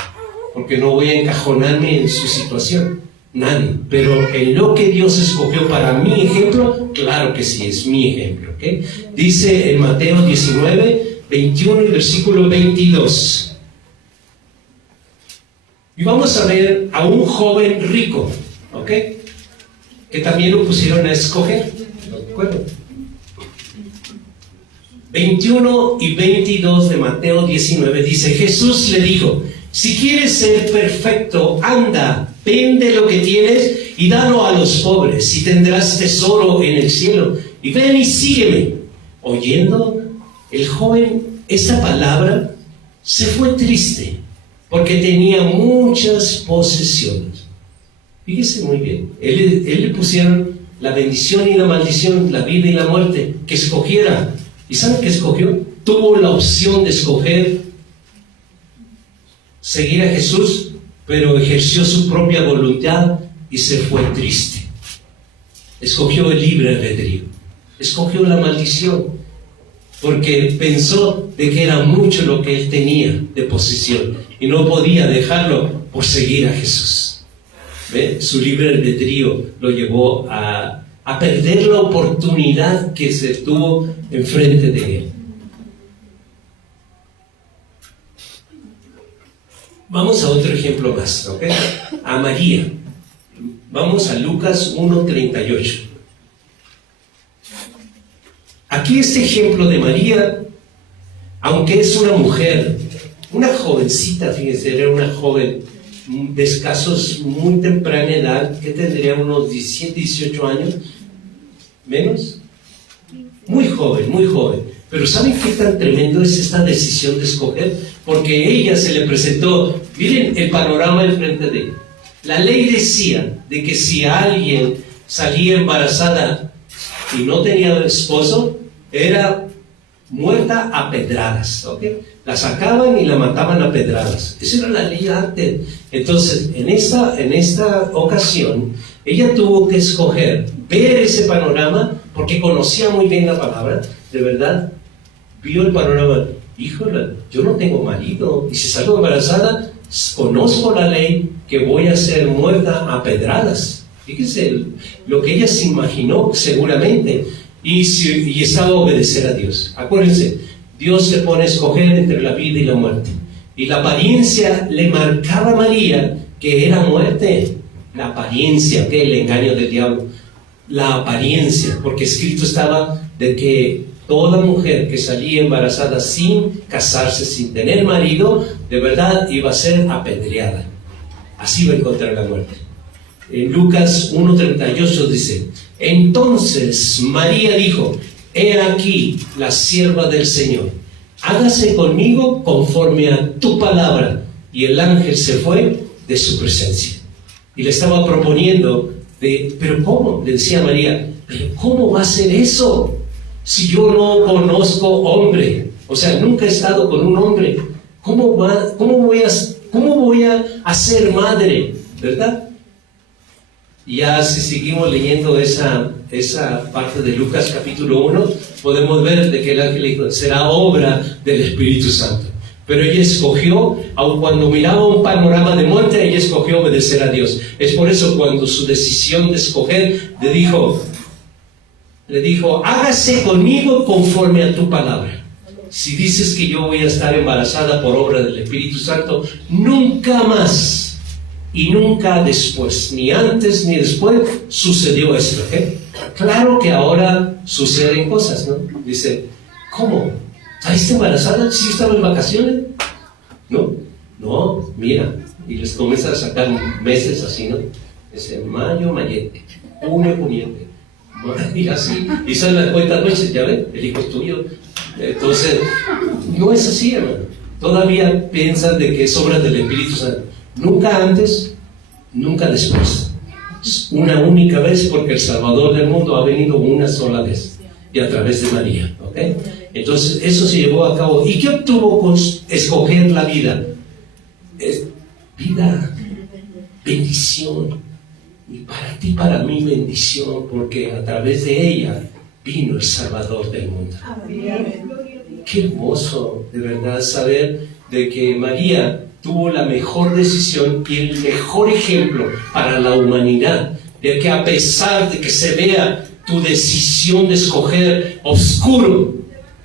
porque no voy a encajonarme en su situación, nadie. Pero en lo que Dios escogió para mi ejemplo, claro que sí, es mi ejemplo, ¿ok? Dice en Mateo 19, 21 y versículo 22. Y vamos a ver a un joven rico, ¿ok? Que también lo pusieron a escoger, ¿no? ¿De acuerdo? 21 y 22 de Mateo 19 dice, Jesús le dijo, si quieres ser perfecto, anda, vende lo que tienes y dalo a los pobres, y tendrás tesoro en el cielo, y ven y sígueme. Oyendo el joven esta palabra, se fue triste, porque tenía muchas posesiones. Fíjese muy bien, él le pusieron la bendición y la maldición, la vida y la muerte, que escogiera. ¿Y saben qué escogió? Tuvo la opción de escoger seguir a Jesús, pero ejerció su propia voluntad y se fue triste. Escogió el libre albedrío, escogió la maldición, porque pensó de que era mucho lo que él tenía de posesión y no podía dejarlo por seguir a Jesús. ¿Ve? Su libre albedrío lo llevó a perder la oportunidad que se tuvo enfrente de él. Vamos a otro ejemplo más, ¿ok? A María. Vamos a Lucas 1:38. Aquí este ejemplo de María, aunque es una mujer, una jovencita, fíjense, era una joven de escasos, muy temprana edad, que tendría unos 17, 18 años, menos, muy joven, muy joven. Pero ¿saben qué tan tremendo es esta decisión de escoger? Porque ella se le presentó, miren el panorama enfrente de ella. La ley decía de que si alguien salía embarazada y no tenía esposo, era muerta a pedradas, ¿ok? La sacaban y la mataban a pedradas. Esa era la ley antes. Entonces, en esta ocasión, ella tuvo que escoger, ver ese panorama, porque conocía muy bien la palabra, de verdad, vio el panorama. Híjole, yo no tengo marido, y si salgo embarazada, conozco la ley que voy a ser muerta a pedradas. Fíjense lo que ella se imaginó seguramente, y estaba a obedecer a Dios. Acuérdense, Dios se pone a escoger entre la vida y la muerte, y la apariencia le marcaba a María que era muerte. La apariencia, que el engaño del diablo, la apariencia, porque escrito estaba de que toda mujer que salía embarazada sin casarse, sin tener marido, de verdad iba a ser apedreada. Así iba a encontrar la muerte. En Lucas 1:38 dice: entonces María dijo: he aquí la sierva del Señor, hágase conmigo conforme a tu palabra. Y el ángel se fue de su presencia. Y le estaba proponiendo, pero ¿cómo? Le decía María, ¿pero cómo va a ser eso? Si yo no conozco hombre, o sea, nunca he estado con un hombre, ¿cómo voy a ser madre? ¿Verdad? Y ya si seguimos leyendo esa parte de Lucas capítulo 1, podemos ver de que el ángel dijo: será obra del Espíritu Santo. Pero ella escogió, aun cuando miraba un panorama de muerte, ella escogió obedecer a Dios. Es por eso cuando su decisión de escoger le dijo: hágase conmigo conforme a tu palabra. Si dices que yo voy a estar embarazada por obra del Espíritu Santo, nunca más y nunca después, ni antes ni después, sucedió esto. ¿Okay? Claro que ahora suceden cosas, ¿no? Dice: ¿cómo? ¿Estás embarazada? ¿Sí estaba en vacaciones? No, mira. Y les comienza a sacar meses así, ¿no? Dice: mayo, mayete, junio, poniente. Y así, y salen las cuentas meses, ya ven, el hijo es tuyo. Entonces, no es así, hermano. Todavía piensan de que es obra del Espíritu Santo. Nunca antes, nunca después. Es una única vez, porque el Salvador del mundo ha venido una sola vez, y a través de María, ¿ok? Entonces, eso se llevó a cabo. ¿Y qué obtuvo con escoger la vida? Vida, bendición. Y para ti, para mí, bendición, porque a través de ella vino el Salvador del mundo. Qué hermoso, de verdad, saber de que María tuvo la mejor decisión y el mejor ejemplo para la humanidad, de que a pesar de que se vea tu decisión de escoger oscuro,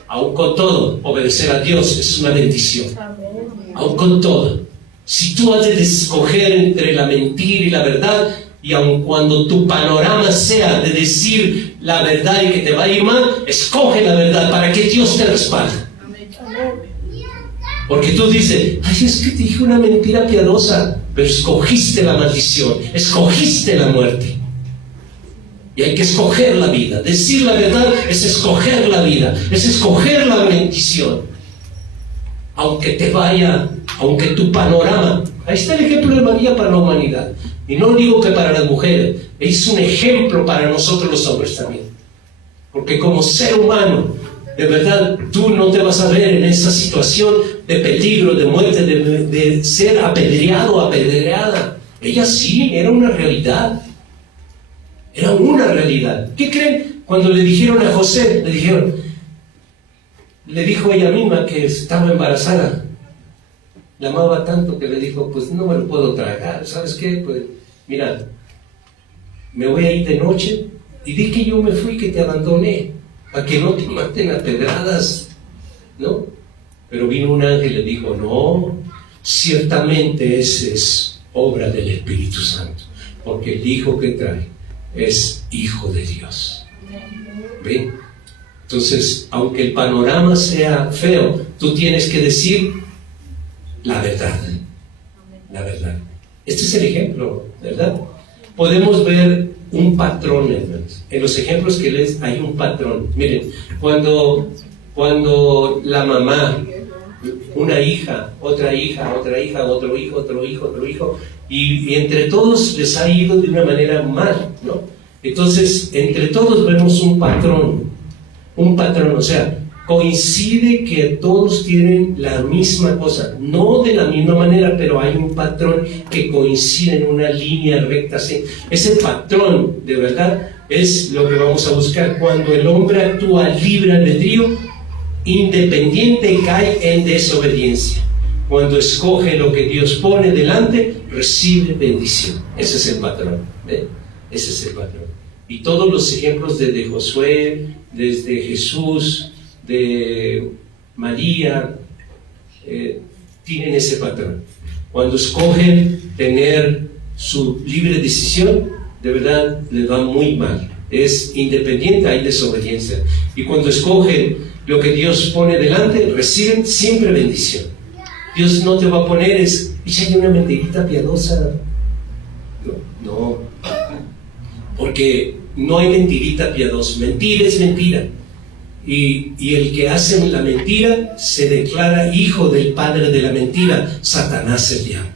aún con todo, obedecer a Dios es una bendición. Aún con todo, si tú has de escoger entre la mentira y la verdad, y aun cuando tu panorama sea de decir la verdad y que te va a ir mal, escoge la verdad para que Dios te respalde. Porque tú dices: ay, es que te dije una mentira piadosa, pero escogiste la maldición, escogiste la muerte. Y hay que escoger la vida. Decir la verdad es escoger la vida, es escoger la bendición. Aunque te vaya, aunque tu panorama... Ahí está el ejemplo de María para la humanidad. Y no digo que para las mujeres, es un ejemplo para nosotros los hombres también. Porque como ser humano, de verdad, tú no te vas a ver en esa situación de peligro, de muerte, de ser apedreado o apedreada. Ella sí, era una realidad. Era una realidad. ¿Qué creen? Cuando le dijeron a José, le dijo ella misma que estaba embarazada. La amaba tanto que le dijo: pues no me lo puedo tragar. ¿Sabes qué? Pues mira, me voy a ir de noche y di que yo me fui, que te abandoné, para que no te maten a pedradas, ¿no? Pero vino un ángel y le dijo: no, ciertamente esa es obra del Espíritu Santo, porque el hijo que trae es hijo de Dios. ¿Ven? Entonces, aunque el panorama sea feo, tú tienes que decir la verdad. La verdad. Este es el ejemplo, ¿verdad? Podemos ver un patrón, hermanos. En los ejemplos que les hay un patrón. Miren, cuando la mamá, una hija, otro hijo, y entre todos les ha ido de una manera mal, ¿no? Entonces, entre todos vemos un patrón, o sea, coincide que todos tienen la misma cosa, no de la misma manera, pero hay un patrón que coincide en una línea recta, así. Ese patrón, de verdad, es lo que vamos a buscar. Cuando el hombre actúa libre albedrío, independiente, cae en desobediencia. Cuando escoge lo que Dios pone delante, recibe bendición. Ese es el patrón. ¿Ve? Ese es el patrón. Y todos los ejemplos desde Josué, desde Jesús, de María, tienen ese patrón. Cuando escogen tener su libre decisión, de verdad les va muy mal. Es independiente, hay desobediencia. Y cuando escogen lo que Dios pone delante, reciben siempre bendición. Dios no te va a poner, hay una mentirita piadosa. No. Porque no hay mentirita piadosa. Mentira es mentira. Y el que hace la mentira se declara hijo del padre de la mentira, Satanás el diablo.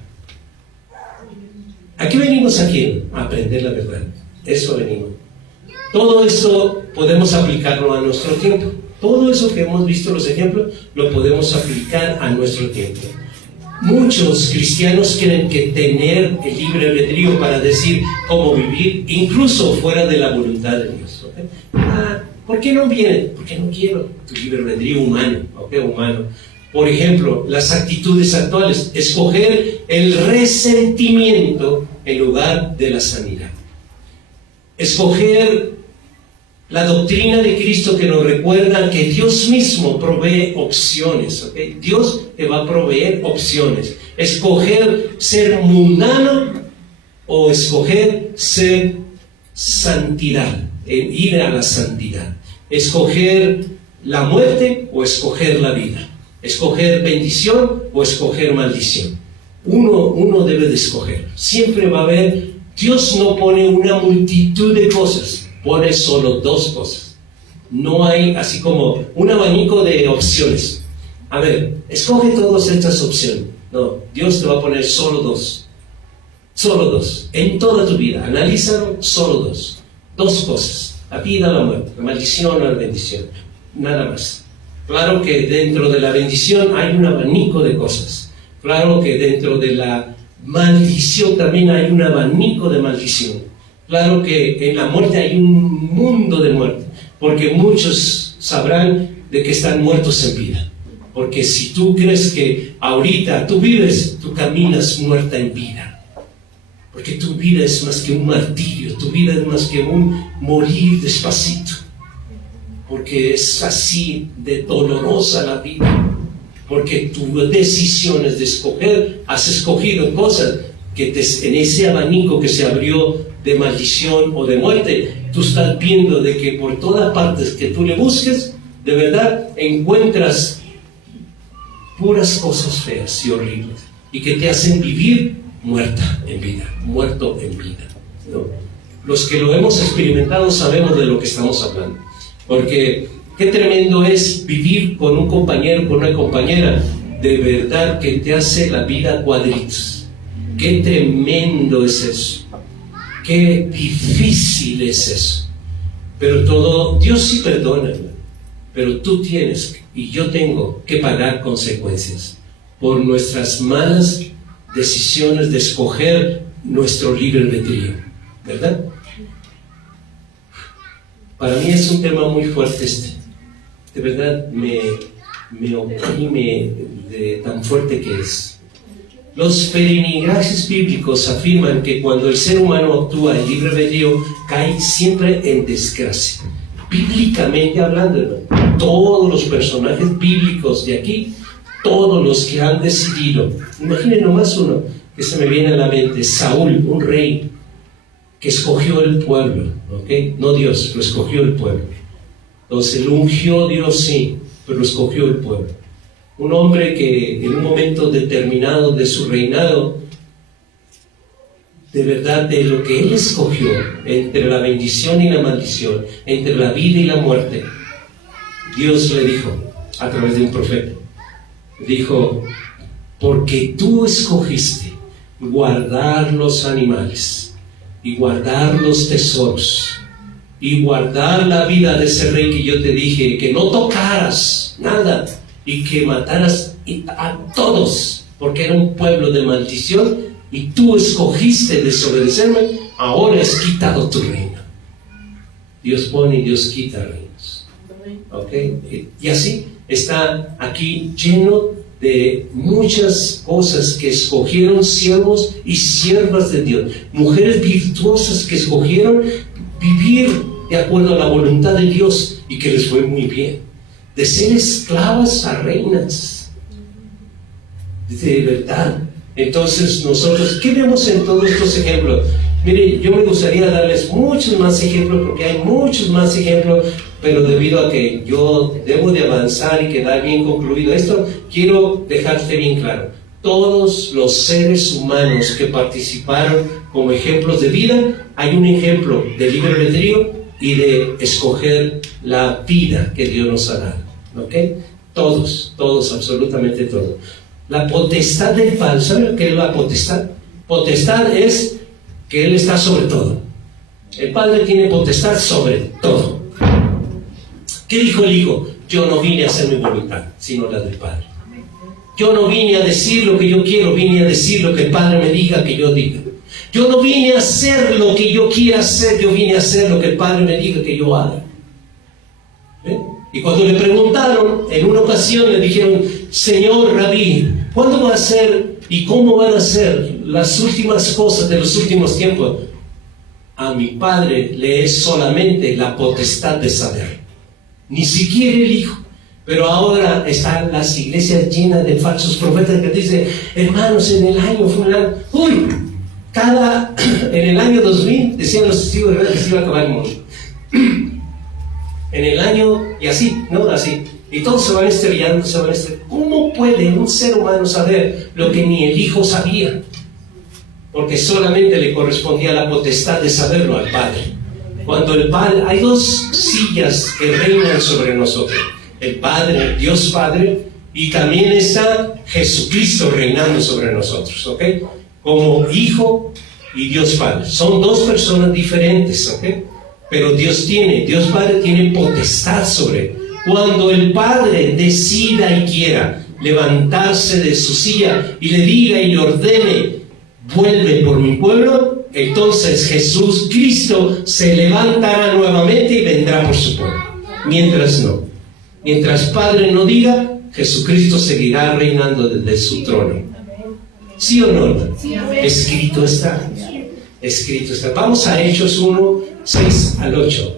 ¿A qué venimos aquí? A aprender la verdad. Eso venimos. Todo eso podemos aplicarlo a nuestro tiempo. Todo eso que hemos visto los ejemplos lo podemos aplicar a nuestro tiempo. Muchos cristianos creen que tener el libre albedrío para decir cómo vivir, incluso fuera de la voluntad de Dios. ¿Okay? ¿Por qué no viene? Porque no quiero tu libre albedrío humano. ¿Okay? Humano. Por ejemplo, las actitudes actuales, escoger el resentimiento en lugar de la sanidad. Escoger la doctrina de Cristo que nos recuerda que Dios mismo provee opciones. ¿Okay? Dios te va a proveer opciones. Escoger ser mundano o escoger ser santidad, ir a la santidad. Escoger la muerte o escoger la vida. Escoger bendición o escoger maldición. Uno debe de escoger. Siempre va a haber, Dios no pone una multitud de cosas, pone solo dos cosas. No hay así como un abanico de opciones. A ver, escoge todas estas opciones. No, Dios te va a poner solo dos. Solo dos. En toda tu vida, analízalo, solo dos. Dos cosas. La vida o la muerte, la maldición o la bendición. Nada más. Claro que dentro de la bendición hay un abanico de cosas. Claro que dentro de la maldición también hay un abanico de maldición. Claro que en la muerte hay un mundo de muerte, porque muchos sabrán de que están muertos en vida. Porque si tú crees que ahorita tú vives, tú caminas muerta en vida. Porque tu vida es más que un martirio, tu vida es más que un morir despacito. Porque es así de dolorosa la vida. Porque tus decisiones de escoger, has escogido cosas que en ese abanico que se abrió de maldición o de muerte, tú estás viendo de que por todas partes que tú le busques, de verdad encuentras puras cosas feas y horribles y que te hacen vivir muerta en vida, muerto en vida, ¿no? Los que lo hemos experimentado sabemos de lo que estamos hablando, porque qué tremendo es vivir con un compañero, con una compañera, de verdad que te hace la vida cuadritos. Qué tremendo es eso, qué difícil es eso. Pero todo, Dios sí perdona, pero tú tienes y yo tengo que pagar consecuencias por nuestras malas decisiones de escoger nuestro libre albedrío, ¿verdad? Para mí es un tema muy fuerte de verdad me oprime de tan fuerte que es. Los peregrinajes bíblicos afirman que cuando el ser humano actúa en libre albedrío, cae siempre en desgracia. Bíblicamente hablando, ¿no? Todos los personajes bíblicos de aquí, todos los que han decidido, imaginen nomás uno que se me viene a la mente, Saúl, un rey que escogió el pueblo, ¿okay? No Dios, lo escogió el pueblo. Entonces lo ungió Dios, sí, pero lo escogió el pueblo. Un hombre que en un momento determinado de su reinado, de verdad, de lo que él escogió, entre la bendición y la maldición, entre la vida y la muerte, Dios le dijo, a través de un profeta, dijo, porque tú escogiste guardar los animales y guardar los tesoros y guardar la vida de ese rey que yo te dije, que no tocaras nada y que mataras a todos, porque era un pueblo de maldición y tú escogiste desobedecerme, ahora es quitado tu reino. Dios pone y Dios quita reinos. ¿Okay? Y así está aquí lleno de muchas cosas que escogieron siervos y siervas de Dios, mujeres virtuosas que escogieron vivir de acuerdo a la voluntad de Dios y que les fue muy bien, de ser esclavas a reinas, de verdad. Entonces nosotros, ¿qué vemos en todos estos ejemplos? Mire, yo me gustaría darles muchos más ejemplos, porque hay muchos más ejemplos, pero debido a que yo debo de avanzar y quedar bien concluido esto, quiero dejarte bien claro. Todos los seres humanos que participaron como ejemplos de vida, hay un ejemplo de libre albedrío y de escoger la vida que Dios nos ha dado. ¿Ok? Todos, absolutamente todos. La potestad del Padre, ¿sabe lo que es la potestad? Potestad es que Él está sobre todo. El Padre tiene potestad sobre todo. ¿Qué dijo el Hijo? Yo no vine a hacer mi voluntad, sino la del Padre. Yo no vine a decir lo que yo quiero, vine a decir lo que el Padre me diga que yo diga. Yo no vine a hacer lo que yo quiera hacer, yo vine a hacer lo que el Padre me diga que yo haga. ¿Ven? Y cuando le preguntaron, en una ocasión le dijeron, Señor Rabí, ¿cuándo va a ser y cómo van a ser las últimas cosas de los últimos tiempos? A mi Padre le es solamente la potestad de saber, ni siquiera el Hijo. Pero ahora están las iglesias llenas de falsos profetas que dicen, hermanos, en el año fulano, en el año 2000, decían los testigos de verdad que se iba a acabar el mundo. En el año, y así, ¿no? Así. Y todos se van estrellando, ¿Cómo puede un ser humano saber lo que ni el Hijo sabía? Porque solamente le correspondía la potestad de saberlo al Padre. Cuando el Padre, hay dos sillas que reinan sobre nosotros. El Padre, Dios Padre, y también está Jesucristo reinando sobre nosotros, ¿ok? Como Hijo y Dios Padre. Son dos personas diferentes, ¿ok? Pero Dios Padre tiene potestad sobre él. Cuando el Padre decida y quiera levantarse de su silla y le diga y le ordene, vuelve por mi pueblo, entonces Jesús Cristo se levantará nuevamente y vendrá por su pueblo. Mientras no. Mientras Padre no diga, Jesucristo seguirá reinando desde su trono. ¿Sí o no? Escrito está. Escrito está. Vamos a Hechos 1, 6 al 8.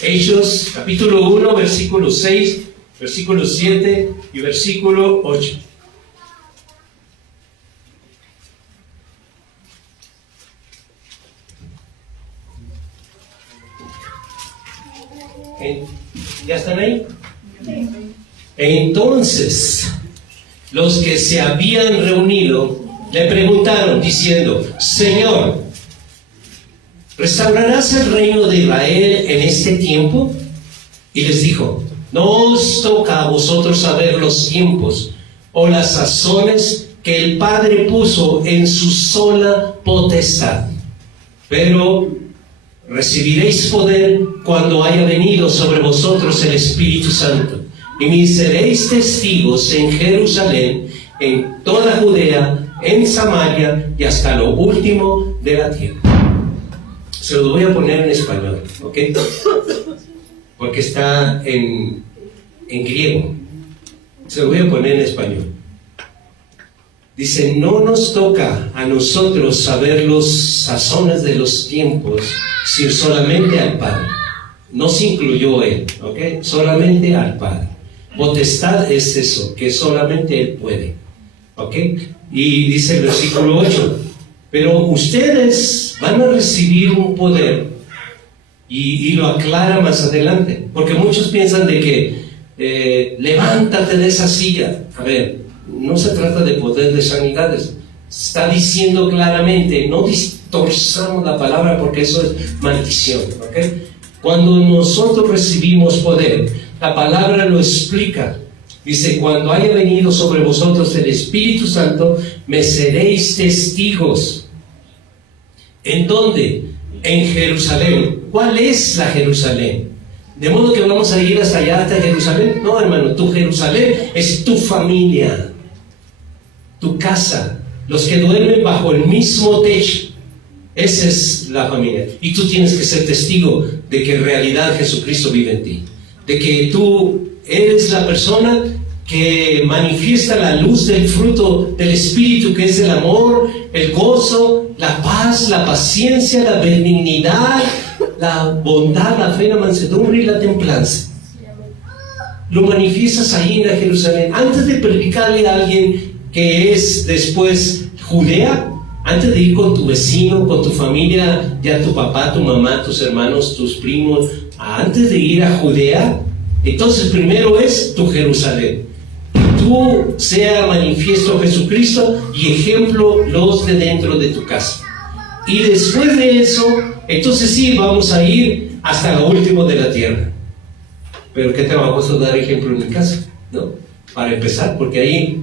Hechos, capítulo 1, versículo 6, versículo 7 y versículo 8. ¿Ya están ahí? Entonces, los que se habían reunido le preguntaron diciendo, Señor, ¿restaurarás el reino de Israel en este tiempo? Y les dijo, no os toca a vosotros saber los tiempos o las sazones que el Padre puso en su sola potestad, pero recibiréis poder cuando haya venido sobre vosotros el Espíritu Santo, y me seréis testigos en Jerusalén, en toda Judea, en Samaria y hasta lo último de la tierra. Se lo voy a poner en español, ¿ok? Porque está en griego. Se lo voy a poner en español. Dice, no nos toca a nosotros saber los sazones de los tiempos, sino solamente al Padre. No se incluyó Él, ¿ok? Solamente al Padre. Potestad es eso, que solamente Él puede, ¿ok? Y dice el versículo 8, pero ustedes van a recibir un poder, y lo aclara más adelante, porque muchos piensan de que levántate de esa silla. A ver, no se trata de poder de sanidades. Está diciendo claramente, no distorzamos la palabra porque eso es maldición, ¿ok? Cuando nosotros recibimos poder, la palabra lo explica Dice, cuando haya venido sobre vosotros el Espíritu Santo, me seréis testigos. ¿En dónde? En Jerusalén. ¿Cuál es la Jerusalén? ¿De modo que vamos a ir hasta allá, hasta Jerusalén? No, hermano, tu Jerusalén es tu familia, tu casa, los que duermen bajo el mismo techo. Esa es la familia. Y tú tienes que ser testigo de que en realidad Jesucristo vive en ti. De que tú eres la persona que manifiesta la luz del fruto del Espíritu, que es el amor, el gozo, la paz, la paciencia, la benignidad, la bondad, la fe, la mansedumbre y la templanza. Lo manifiestas ahí en la Jerusalén. Antes de predicarle a alguien que es después Judea, antes de ir con tu vecino, con tu familia, ya tu papá, tu mamá, tus hermanos, tus primos, antes de ir a Judea, entonces primero es tu Jerusalén. Tú sea manifiesto Jesucristo y ejemplo los de dentro de tu casa. Y después de eso, entonces sí, vamos a ir hasta lo último de la tierra. Pero ¿qué te vamos a dar ejemplo en mi casa? ¿No? Para empezar, porque ahí,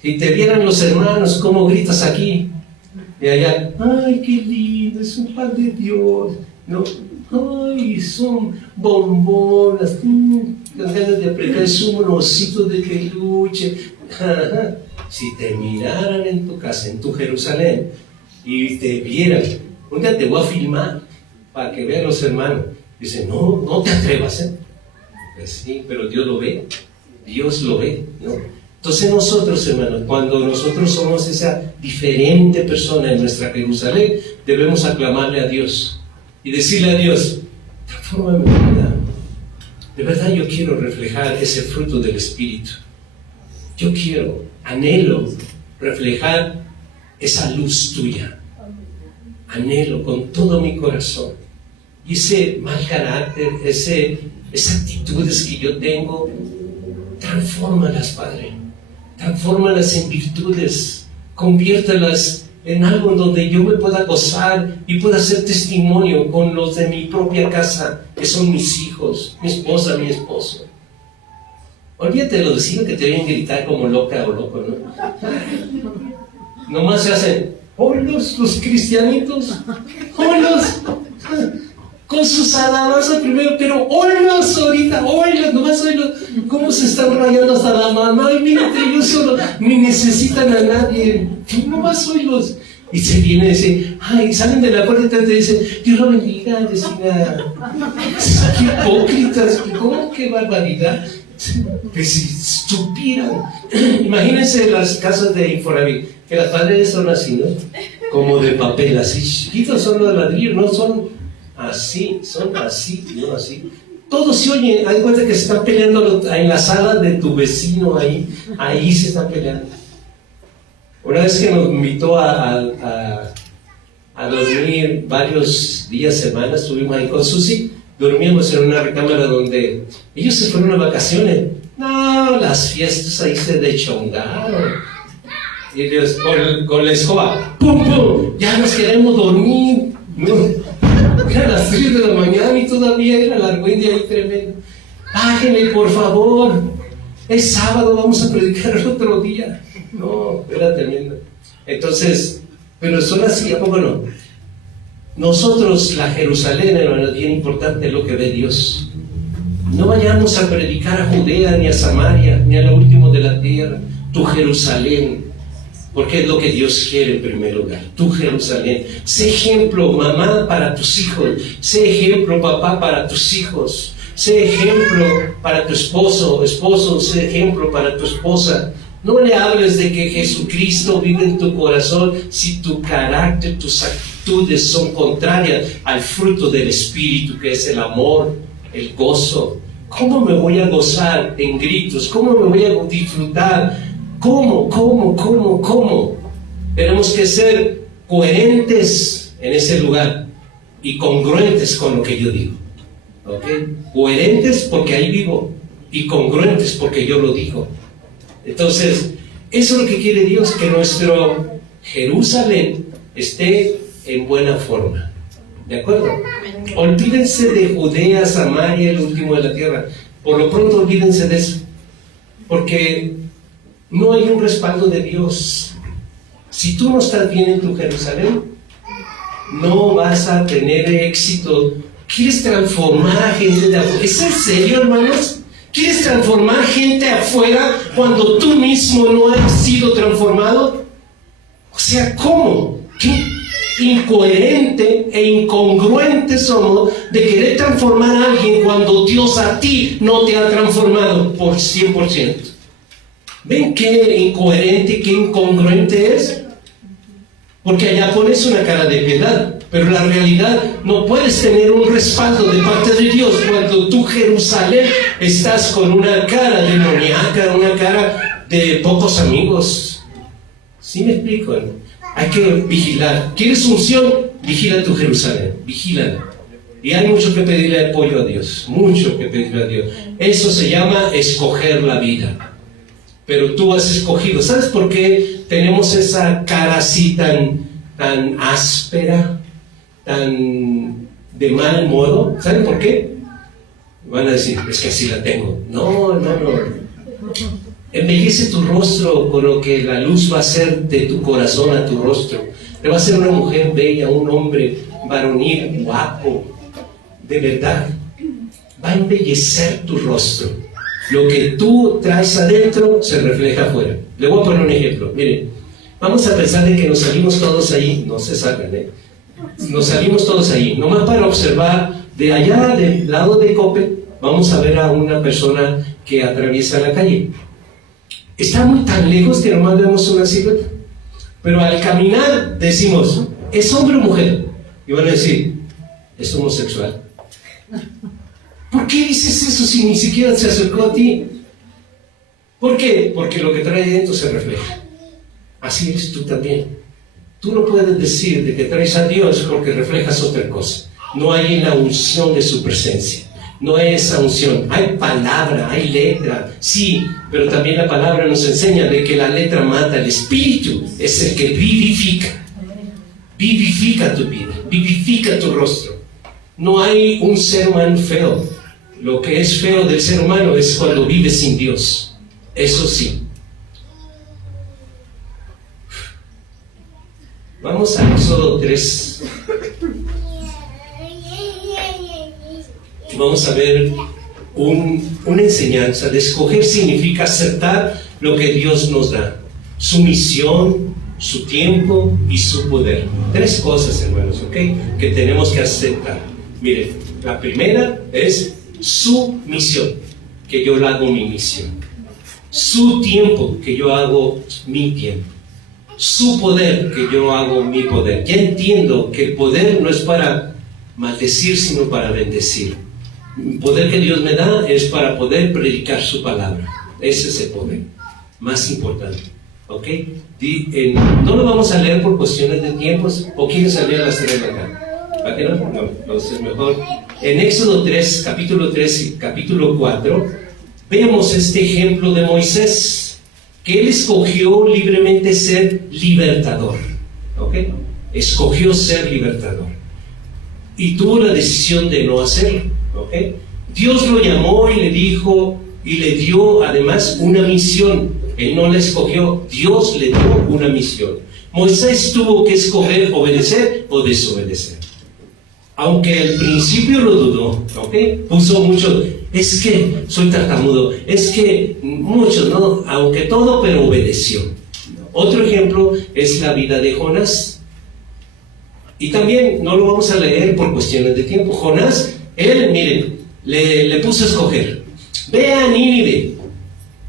si te vieran los hermanos, cómo gritas aquí y allá, ay, qué lindo, es un pan de Dios, ¿no? Ay, son bombonas, las ganas de apretar, es un osito de peluche. Si te miraran en tu casa, en tu Jerusalén, y te vieran, un día te voy a filmar para que vean los hermanos. Dicen, no te atrevas, ¿eh? Pues sí, pero Dios lo ve, Dios lo ve, ¿no? Entonces nosotros, hermanos, cuando nosotros somos esa diferente persona en nuestra Jerusalén, debemos aclamarle a Dios y decirle a Dios, transforma mi vida. De verdad yo quiero reflejar ese fruto del Espíritu. Yo quiero, anhelo reflejar esa luz tuya. Anhelo con todo mi corazón. Y ese mal carácter, esas actitudes que yo tengo, transfórmalas, Padre. Transfórmalas en virtudes. Conviértalas en algo en donde yo me pueda gozar y pueda hacer testimonio con los de mi propia casa, que son mis hijos, mi esposa, mi esposo. Olvídate de los vecinos que te ven gritar como loca o loco, ¿no? Nomás se hacen, ¡holos los cristianitos! ¡Holos! Con sus alabanzas primero, pero ¡holos ahorita! ¡Holos! Nomás oílos, cómo se están rayando hasta la mamá. ¡Ay, mírate, ellos solo ni necesitan a nadie! Nomás oílos. Y se viene y dice, ¡ay! Salen de la puerta y te dicen, Dios lo bendiga, vecina. ¡Qué hipócritas! ¿Cómo? ¡Qué barbaridad! Que si supieran. Imagínense las casas de Infonavit, que las paredes son así, ¿no? Como de papel, así chiquitos, son los de ladrillo, no son así, no así. Todos se oyen, hay cuenta que se están peleando en la sala de tu vecino, ahí se están peleando. Una vez que nos invitó a dormir varios días, semanas, estuvimos ahí con Susi. Dormíamos en una recámara donde ellos se fueron a vacaciones. No, las fiestas ahí se deschongaron. Y ellos con la escoba, ¡pum, pum! Ya nos queremos dormir. No, eran las 3 de la mañana y todavía era la argüendia ahí tremendo. Bájenle, por favor. Es sábado, vamos a predicar el otro día. No, era tremendo. Entonces, pero son así, ¿a poco no? Nosotros, la Jerusalén, hermano, es bien importante lo que ve Dios. No vayamos a predicar a Judea, ni a Samaria, ni a lo último de la tierra. Tu Jerusalén, porque es lo que Dios quiere en primer lugar. Tu Jerusalén. Sé ejemplo, mamá, para tus hijos. Sé ejemplo, papá, para tus hijos. Sé ejemplo para tu esposo, sé ejemplo para tu esposa. No le hables de que Jesucristo vive en tu corazón si tu carácter, tus actitudes son contrarias al fruto del Espíritu, que es el amor, el gozo. ¿Cómo me voy a gozar en gritos? ¿Cómo me voy a disfrutar? ¿Cómo? Tenemos que ser coherentes en ese lugar y congruentes con lo que yo digo. ¿Okay? Coherentes porque ahí vivo y congruentes porque yo lo digo. Entonces, eso es lo que quiere Dios, que nuestro Jerusalén esté en buena forma. ¿De acuerdo? Olvídense de Judea, Samaria, el último de la tierra. Por lo pronto olvídense de eso. Porque no hay un respaldo de Dios. Si tú no estás bien en tu Jerusalén, no vas a tener éxito. ¿Quieres transformar a gente de afuera? ¿Es en serio, hermanos? ¿Quieres transformar gente afuera cuando tú mismo no has sido transformado? O sea, ¿cómo? ¿Qué incoherente e incongruente somos de querer transformar a alguien cuando Dios a ti no te ha transformado por 100%? ¿Ven qué incoherente y qué incongruente es? Porque allá pones una cara de piedad, pero la realidad no puedes tener un respaldo de parte de Dios cuando tú, Jerusalén, estás con una cara demoníaca, una cara de pocos amigos. ¿Sí me explico? Hay que vigilar. ¿Quieres unción? Vigila tu Jerusalén, vigílala. Y hay mucho que pedirle apoyo a Dios, mucho que pedirle a Dios. Eso se llama escoger la vida. Pero tú has escogido. ¿Sabes por qué tenemos esa cara así tan áspera, tan de mal modo? ¿Saben por qué? Van a decir, es que así la tengo. No. Embellece tu rostro con lo que la luz va a hacer de tu corazón a tu rostro. Te va a hacer una mujer bella, un hombre varonil, guapo, de verdad. Va a embellecer tu rostro. Lo que tú traes adentro se refleja afuera. Le voy a poner un ejemplo. Miren, vamos a pensar de que nos salimos todos ahí. No se salgan, Nos salimos todos ahí. Nomás para observar de allá, del lado de Coppel, vamos a ver a una persona que atraviesa la calle. Está muy tan lejos que nomás vemos una silueta. Pero al caminar decimos, ¿es hombre o mujer? Y van a decir, es homosexual. ¿Por qué dices eso si ni siquiera se acercó a ti? ¿Por qué? Porque lo que trae dentro se refleja. Así eres tú también. Tú no puedes decir de que traes a Dios porque reflejas otra cosa. No hay la unción de su presencia. No hay esa unción. Hay palabra, hay letra, sí, pero también la palabra nos enseña de que la letra mata. El Espíritu es el que vivifica. Vivifica tu vida, vivifica tu rostro. No hay un ser humano feo. Lo que es feo del ser humano es cuando vive sin Dios. Eso sí. Vamos a Éxodo 3. Vamos a ver una enseñanza. De escoger significa aceptar lo que Dios nos da. Su misión, su tiempo y su poder. 3 cosas, hermanos, ¿ok? Que tenemos que aceptar. Miren, la primera es su misión, que yo hago mi misión. Su tiempo, que yo hago mi tiempo. Su poder, que yo hago mi poder. Ya entiendo que el poder no es para maldecir, sino para bendecir. El poder que Dios me da es para poder predicar su palabra. Ese es el poder más importante. ¿Ok? No lo vamos a leer por cuestiones de tiempos. ¿O quieren salir a las 3 de acá? ¿Para qué no? No, entonces mejor. En Éxodo 3, capítulo 3 y capítulo 4, vemos este ejemplo de Moisés, que él escogió libremente ser libertador. ¿Ok? Escogió ser libertador. Y tuvo la decisión de no hacerlo. ¿Ok? Dios lo llamó y le dijo, y le dio además una misión. Él no la escogió, Dios le dio una misión. Moisés tuvo que escoger obedecer o desobedecer. Aunque al principio lo dudó, ¿ok? Puso mucho, es que soy tartamudo, es que muchos, ¿no? Aunque todo, pero obedeció. Otro ejemplo es la vida de Jonás. Y también no lo vamos a leer por cuestiones de tiempo. Jonás, él, miren, le puso a escoger. Ve a Nínive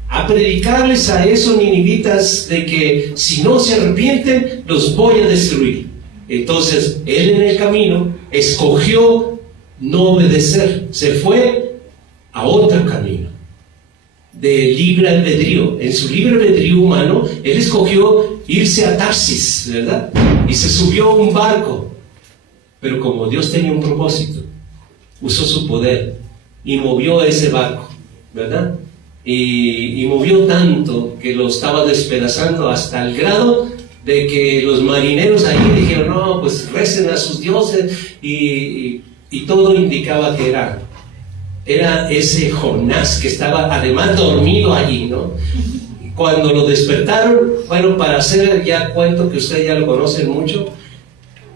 a predicarles a esos ninivitas de que si no se arrepienten, los voy a destruir. Entonces, él en el camino escogió no obedecer, se fue a otro camino de libre albedrío. En su libre albedrío humano, él escogió irse a Tarsis, ¿verdad? Y se subió a un barco. Pero como Dios tenía un propósito, usó su poder y movió ese barco, ¿verdad? Y movió tanto que lo estaba despedazando hasta el grado de que los marineros ahí dijeron, no, pues recen a sus dioses, y todo indicaba que era era ese Jonás que estaba además dormido allí, ¿no? Cuando lo despertaron, bueno, para hacer ya cuento que ustedes ya lo conocen mucho,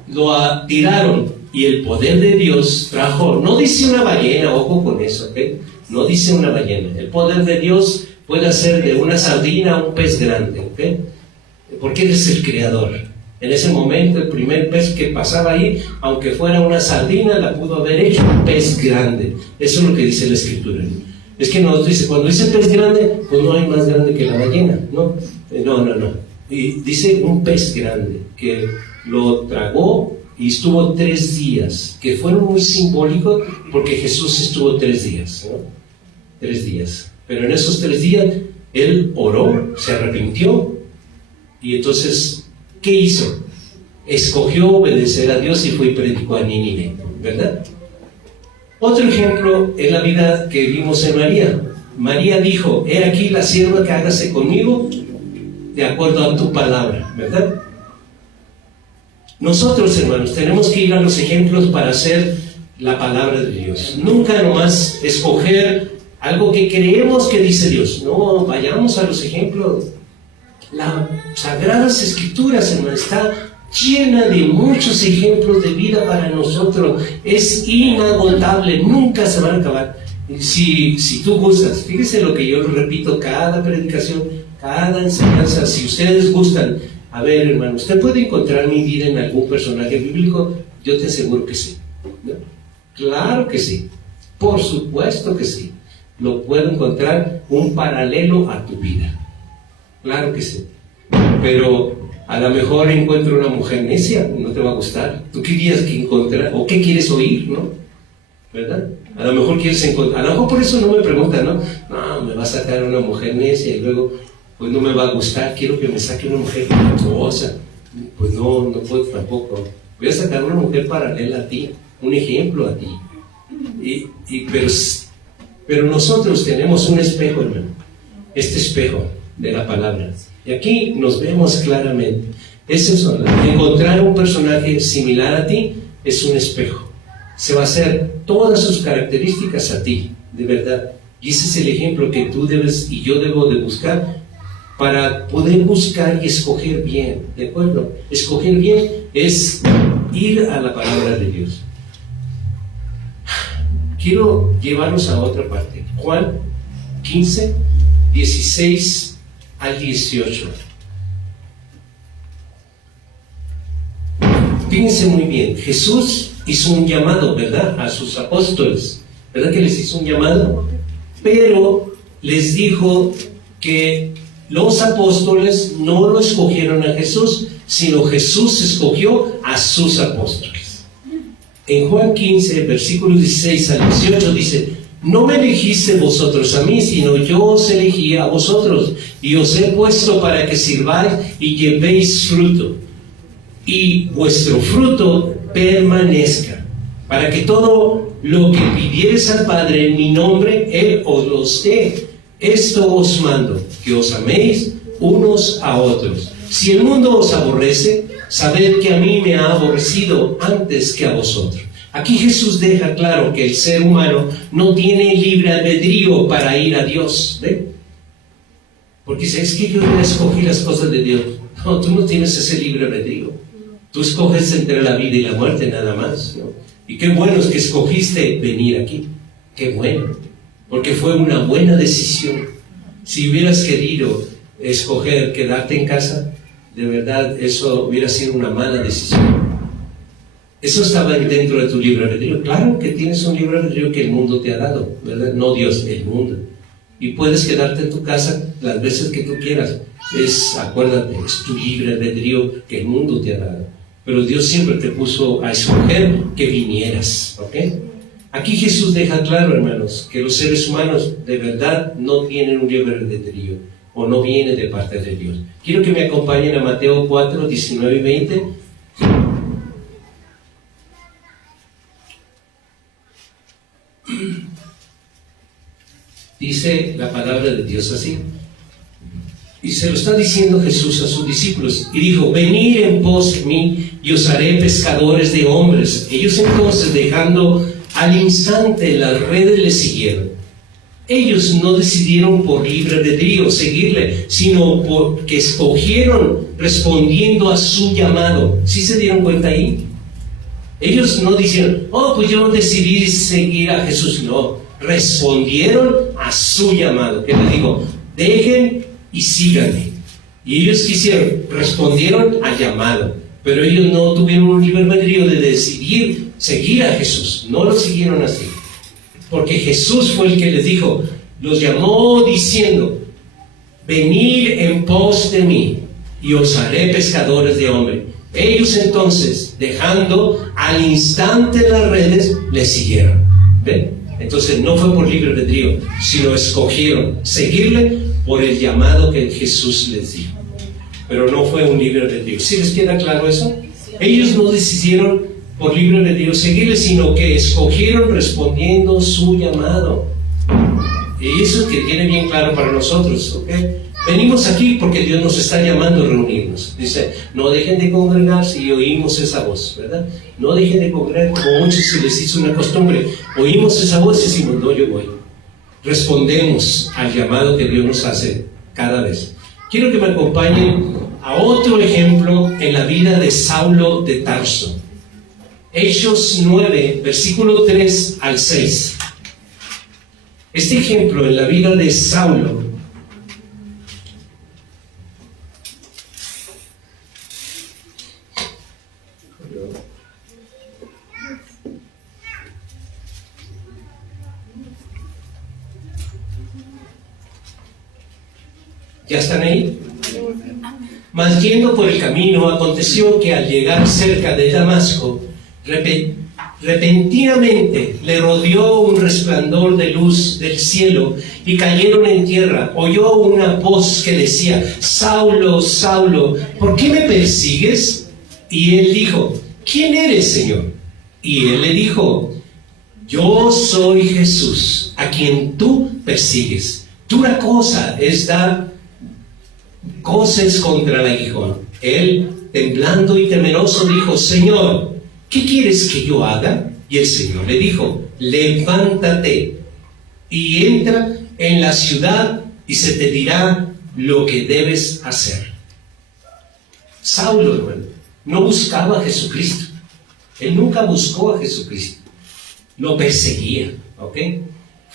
lo tiraron y el poder de Dios trajo, no dice una ballena, ojo con eso, ¿ok? No dice una ballena. El poder de Dios puede hacer de una sardina a un pez grande, ¿ok? Porque Él es el creador. En ese momento, el primer pez que pasaba ahí, aunque fuera una sardina, la pudo haber hecho un pez grande. Eso es lo que dice la Escritura. Es que nos dice, cuando dice pez grande, pues no hay más grande que la ballena, ¿no? No. Y dice un pez grande, que lo tragó y estuvo 3 días, que fueron muy simbólicos porque Jesús estuvo 3 días, ¿no? 3 días. Pero en esos 3 días, Él oró, se arrepintió, y entonces, ¿qué hizo? Escogió obedecer a Dios y fue y predicó a Nínive, ¿verdad? Otro ejemplo es la vida que vimos en María. María dijo, he aquí la sierva que hágase conmigo de acuerdo a tu palabra, ¿verdad? Nosotros, hermanos, tenemos que ir a los ejemplos para hacer la palabra de Dios. Nunca nomás escoger algo que creemos que dice Dios. No, vayamos a los ejemplos. Las Sagradas Escrituras, hermano, está llena de muchos ejemplos de vida para nosotros. Es inagotable, nunca se van a acabar. Si tú gustas, fíjese lo que yo repito cada predicación, cada enseñanza. Si ustedes gustan, a ver, hermano, ¿usted puede encontrar mi vida en algún personaje bíblico? Yo te aseguro que sí, ¿no? Claro que sí, por supuesto que sí. Lo puedo encontrar un paralelo a tu vida. Claro que sí. Pero a lo mejor encuentro una mujer necia, no te va a gustar. Tú querías que encontrar, o qué quieres oír, ¿no? ¿Verdad? A lo mejor quieres encontrar, a lo mejor por eso no me preguntan, ¿no? No, me va a sacar una mujer necia y luego, pues no me va a gustar, quiero que me saque una mujer virtuosa. Pues no puedo tampoco. Voy a sacar una mujer paralela a ti, un ejemplo a ti. Pero nosotros tenemos un espejo, hermano. Este espejo de la palabra. Y aquí nos vemos claramente. Es eso, encontrar un personaje similar a ti es un espejo. Se va a hacer todas sus características a ti, de verdad. Y ese es el ejemplo que tú debes y yo debo de buscar para poder buscar y escoger bien, ¿de acuerdo? Escoger bien es ir a la palabra de Dios. Quiero llevarnos a otra parte. Juan 15, 16 al 18. Fíjense muy bien, Jesús hizo un llamado, ¿verdad? A sus apóstoles, ¿verdad que les hizo un llamado? Pero les dijo que los apóstoles no lo escogieron a Jesús, sino Jesús escogió a sus apóstoles. En Juan 15, versículos 16 al 18 dice, no me elegiste vosotros a mí, sino yo os elegí a vosotros, y os he puesto para que sirváis y llevéis fruto, y vuestro fruto permanezca, para que todo lo que pidiereis al Padre en mi nombre, Él os lo dé. Esto os mando, que os améis unos a otros. Si el mundo os aborrece, sabed que a mí me ha aborrecido antes que a vosotros. Aquí Jesús deja claro que el ser humano no tiene libre albedrío para ir a Dios, ¿ve? Porque si es que yo ya escogí las cosas de Dios. No, tú no tienes ese libre albedrío. Tú escoges entre la vida y la muerte nada más, ¿no? Y qué bueno es que escogiste venir aquí. Qué bueno. Porque fue una buena decisión. Si hubieras querido escoger quedarte en casa, de verdad eso hubiera sido una mala decisión. Eso estaba dentro de tu libre albedrío. Claro que tienes un libre albedrío que el mundo te ha dado, ¿verdad? No Dios, el mundo. Y puedes quedarte en tu casa las veces que tú quieras. Acuérdate, es tu libre albedrío que el mundo te ha dado. Pero Dios siempre te puso a escoger que vinieras, ¿ok? Aquí Jesús deja claro, hermanos, que los seres humanos de verdad no tienen un libre albedrío o no viene de parte de Dios. Quiero que me acompañen a Mateo 4, 19 y 20. Dice la palabra de Dios así. Y se lo está diciendo Jesús a sus discípulos. Y dijo, venid en pos de mí y os haré pescadores de hombres. Ellos entonces, dejando al instante las redes le siguieron. Ellos no decidieron por libre albedrío seguirle, sino porque escogieron respondiendo a su llamado. ¿Sí se dieron cuenta ahí? Ellos no dijeron, oh, pues yo decidí seguir a Jesús. No, respondieron a su llamado. ¿Qué les digo? Dejen y síganme. Y ellos respondieron al llamado. Pero ellos no tuvieron un libre albedrío de decidir seguir a Jesús. No lo siguieron así. Porque Jesús fue el que les dijo, los llamó diciendo, venid en pos de mí y os haré pescadores de hombres. Ellos entonces, dejando al instante las redes, le siguieron. ¿Ven? Entonces no fue por libre albedrío, sino escogieron seguirle por el llamado que Jesús les dio. Pero no fue un libre albedrío. ¿Sí les queda claro eso? Ellos no decidieron por libre albedrío seguirle, sino que escogieron respondiendo su llamado. Y eso es que tiene bien claro para nosotros, ¿ok? Venimos aquí porque Dios nos está llamando a reunirnos. Dice, no dejen de congregarse, y oímos esa voz, ¿verdad? No dejen de congregar, como muchos se les hizo una costumbre. Oímos esa voz y decimos, no, yo voy. Respondemos al llamado que Dios nos hace cada vez. Quiero que me acompañen a otro ejemplo en la vida de Saulo de Tarso. Hechos 9, versículo 3 al 6. Este ejemplo en la vida de Saulo ¿ya están ahí? Mas yendo por el camino, aconteció que al llegar cerca de Damasco, repentinamente le rodeó un resplandor de luz del cielo y cayeron en tierra. Oyó una voz que decía, Saulo, Saulo, ¿por qué me persigues? Y él dijo, ¿quién eres, Señor? Y él le dijo, yo soy Jesús, a quien tú persigues. Dura cosa es dar coces contra el aguijón. Él, temblando y temeroso, dijo, Señor, ¿qué quieres que yo haga? Y el Señor le dijo, levántate y entra en la ciudad y se te dirá lo que debes hacer. Saulo, hermano, no buscaba a Jesucristo. Él nunca buscó a Jesucristo. Lo perseguía, ¿ok?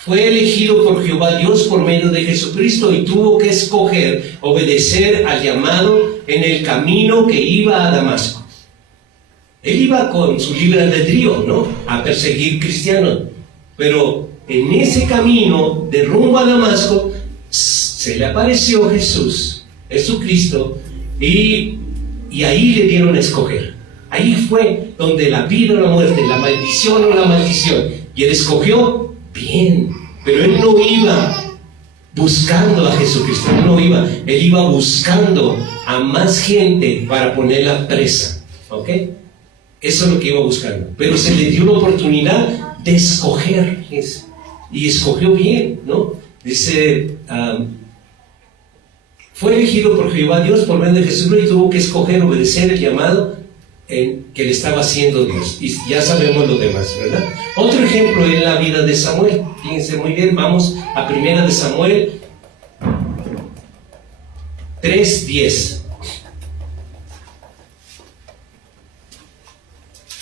Fue elegido por Jehová Dios por medio de Jesucristo y tuvo que escoger obedecer al llamado en el camino que iba a Damasco. Él iba con su libre albedrío, ¿no?, a perseguir cristianos. Pero en ese camino de rumbo a Damasco se le apareció Jesucristo, y ahí le dieron a escoger. Ahí fue donde la vida o la muerte, la maldición o la maldición. Y él escogió bien, pero él no iba buscando a Jesucristo, él iba buscando a más gente para ponerla presa, ¿ok? Eso es lo que iba buscando, pero se le dio la oportunidad de escoger, y escogió bien, ¿no? Dice, fue elegido por Jehová Dios por medio de Jesucristo y tuvo que escoger obedecer el llamado que le estaba haciendo Dios. Y ya sabemos lo demás, ¿verdad? Otro ejemplo es la vida de Samuel. Fíjense muy bien, vamos a 1 de Samuel 3:10.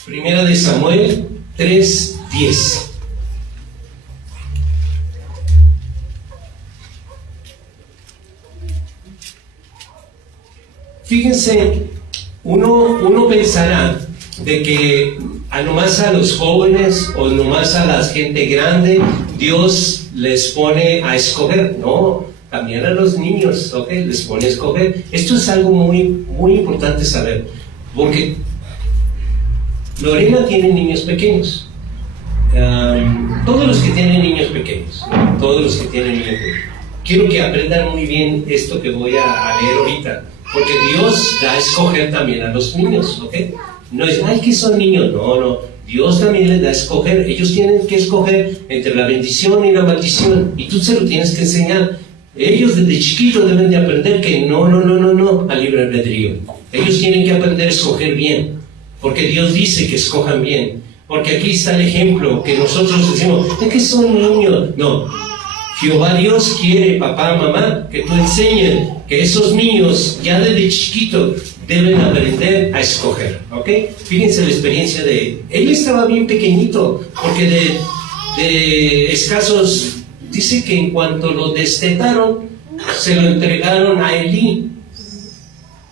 1 de Samuel 3:10. Fíjense, uno pensará de que nomás a los jóvenes o nomás a la gente grande Dios les pone a escoger. No, también a los niños, ¿ok? Les pone a escoger. Esto es algo muy, muy importante saber, porque Lorena tiene niños pequeños. Todos los que tienen niños pequeños, quiero que aprendan muy bien esto que voy a leer ahorita, porque Dios da a escoger también a los niños, ¿ok? No es, ay, que son niños, no, Dios también les da a escoger. Ellos tienen que escoger entre la bendición y la maldición, y tú se lo tienes que enseñar. Ellos desde chiquitos deben de aprender que no, al libre albedrío. Ellos tienen que aprender a escoger bien, porque Dios dice que escojan bien. Porque aquí está el ejemplo que nosotros decimos, ¿de qué son niños? No. Jehová Dios quiere, papá, mamá, que tú enseñes que esos niños ya desde chiquito deben aprender a escoger, ¿ok? Fíjense la experiencia de él. Él estaba bien pequeñito, porque de escasos, dice que en cuanto lo destetaron, se lo entregaron a Elí.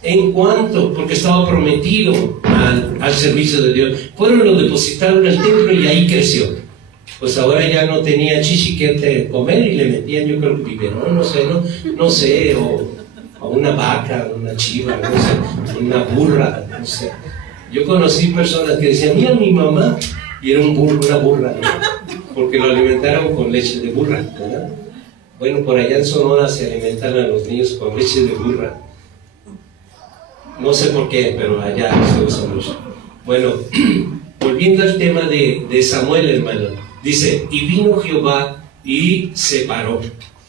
En cuanto, porque estaba prometido al servicio de Dios. Fueron, lo depositaron en el templo y ahí creció. Pues ahora ya no tenía chichi que comer y le metían, yo creo, biberón, no sé, o una vaca, una chiva, no sé, una burra, no sé. Yo conocí personas que decían, mira mi mamá, y era una burra, ¿no? Porque lo alimentaron con leche de burra, ¿verdad? Bueno, por allá en Sonora se alimentan a los niños con leche de burra. No sé por qué, pero allá se usa mucho. Bueno, volviendo al tema de Samuel, hermano, dice, y vino Jehová y se paró,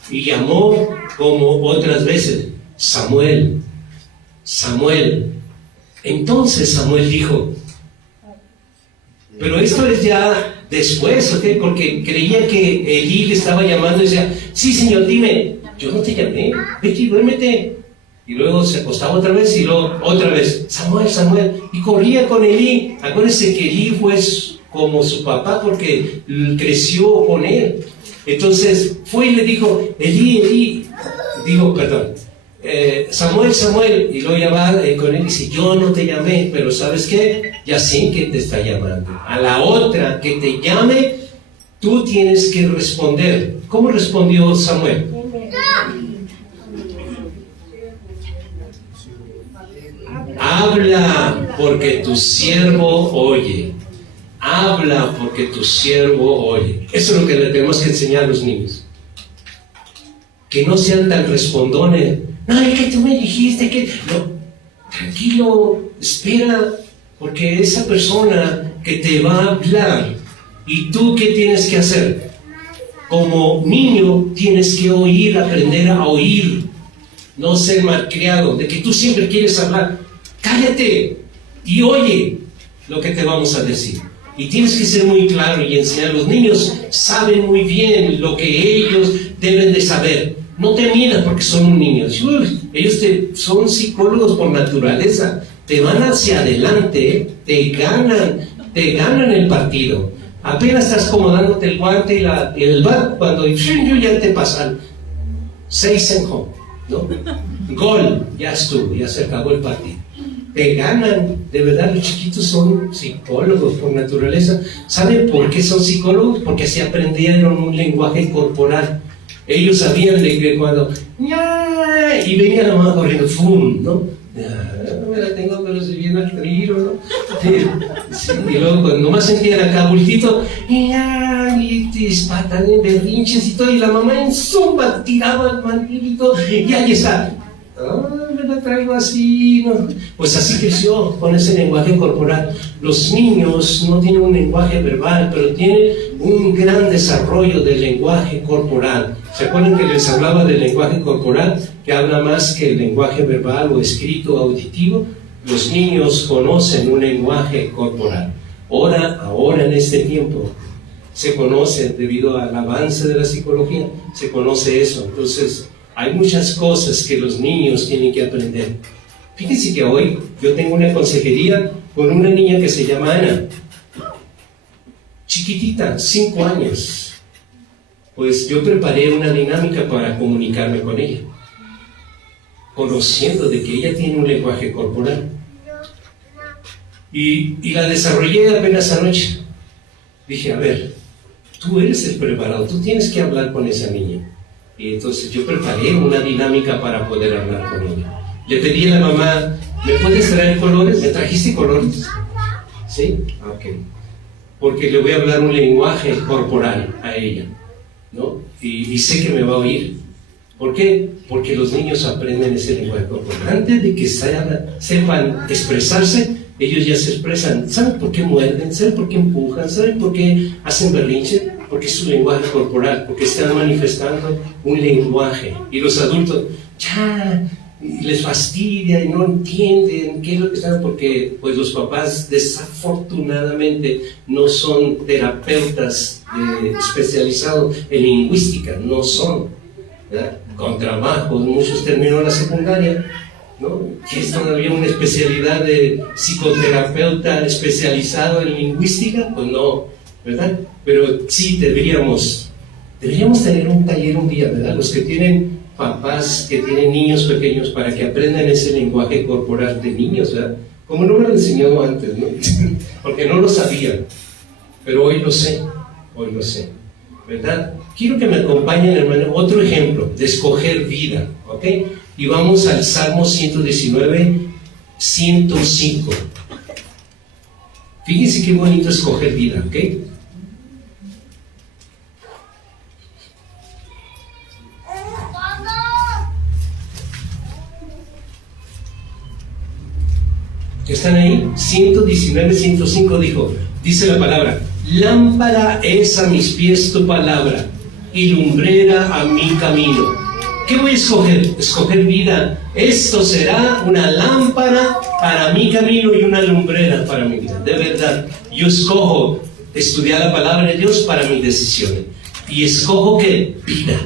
y llamó como otras veces, Samuel, Samuel. Entonces Samuel dijo, pero esto es ya después, ¿ok? Porque creía que Elí le estaba llamando y decía, sí, señor, dime, yo no te llamé, vete y duérmete. Y luego se acostaba otra vez y luego otra vez, Samuel, Samuel, y corría con Elí. Acuérdense que Elí fue como su papá porque creció con él. Entonces fue y le dijo, Samuel, Samuel, y luego ya va con él y dice, yo no te llamé, pero ¿sabes qué? Ya sé que te está llamando. A la otra que te llame, tú tienes que responder. ¿Cómo respondió Samuel? Habla porque tu siervo oye. Habla porque tu siervo oye. Eso es lo que le tenemos que enseñar a los niños. Que no sean tan respondones. No, es que tú me dijiste que... No, tranquilo, espera, porque esa persona que te va a hablar, ¿y tú qué tienes que hacer? Como niño tienes que oír, aprender a oír, no ser malcriado, de que tú siempre quieres hablar. Cállate y oye lo que te vamos a decir. Y tienes que ser muy claro y enseñar. Los niños saben muy bien lo que ellos deben de saber. No te miras porque son niños. Ellos son psicólogos por naturaleza. Te van hacia adelante, te ganan el partido. Apenas estás acomodándote el guante y el bat, cuando ya te pasan 6 en home, ¿no? Gol, ya estuvo, ya se acabó el partido. Te ganan, de verdad, los chiquitos son psicólogos por naturaleza. ¿Saben por qué son psicólogos? Porque así aprendieron un lenguaje corporal. Ellos sabían de que cuando y venía la mamá corriendo, ¡fum! ¿no? No me la tengo, pero se viene al tiro, ¿no? Sí, y luego cuando nomás sentían acá bultito, y espatan en berrinches y todo, y la mamá en zumba tiraba el maldito, y ahí está. Me la traigo así, ¿no? Pues así creció con ese lenguaje corporal. Los niños no tienen un lenguaje verbal, pero tienen un gran desarrollo del lenguaje corporal. ¿Se acuerdan que les hablaba del lenguaje corporal, que habla más que el lenguaje verbal o escrito o auditivo? Los niños conocen un lenguaje corporal. Ahora en este tiempo se conoce, debido al avance de la psicología, se conoce eso. Entonces hay muchas cosas que los niños tienen que aprender. Fíjense que hoy yo tengo una consejería con una niña que se llama Ana, chiquitita, 5 años. Pues yo preparé una dinámica para comunicarme con ella, conociendo de que ella tiene un lenguaje corporal. Y la desarrollé apenas anoche. Dije, a ver, tú eres el preparado, tú tienes que hablar con esa niña. Y entonces yo preparé una dinámica para poder hablar con ella. Le pedí a la mamá, ¿me puedes traer colores? ¿Me trajiste colores? ¿Sí? Ok. Porque le voy a hablar un lenguaje corporal a ella, ¿no? Y sé que me va a oír. ¿Por qué? Porque los niños aprenden ese lenguaje corporal. Antes de que sepan expresarse, ellos ya se expresan. ¿Saben por qué muerden? ¿Saben por qué empujan? ¿Saben por qué hacen berrinche? Porque es su lenguaje corporal, porque están manifestando un lenguaje. Y los adultos, y les fastidia y no entienden qué es lo que están, porque pues los papás desafortunadamente no son terapeutas especializados en lingüística, no son, ¿verdad? Con trabajos, muchos terminaron la secundaria, ¿no? Que es todavía una especialidad de psicoterapeuta especializado en lingüística, pues no, ¿verdad? Pero sí deberíamos tener un taller un día, ¿verdad? Los que tienen papás que tienen niños pequeños, para que aprendan ese lenguaje corporal de niños, ¿verdad? Como no me lo enseñó antes, ¿no? Porque no lo sabía, pero hoy lo sé, ¿verdad? Quiero que me acompañen, hermano, otro ejemplo de escoger vida, ¿ok? Y vamos al Salmo 119, 105. Fíjense qué bonito escoger vida, ¿ok? ¿Están ahí? 119, 105 dice la palabra: lámpara es a mis pies tu palabra y lumbrera a mi camino. ¿Qué voy a escoger? Escoger vida. Esto será una lámpara para mi camino y una lumbrera para mi vida. De verdad, yo escojo estudiar la palabra de Dios para mis decisiones. Y escojo ¿qué? Vida.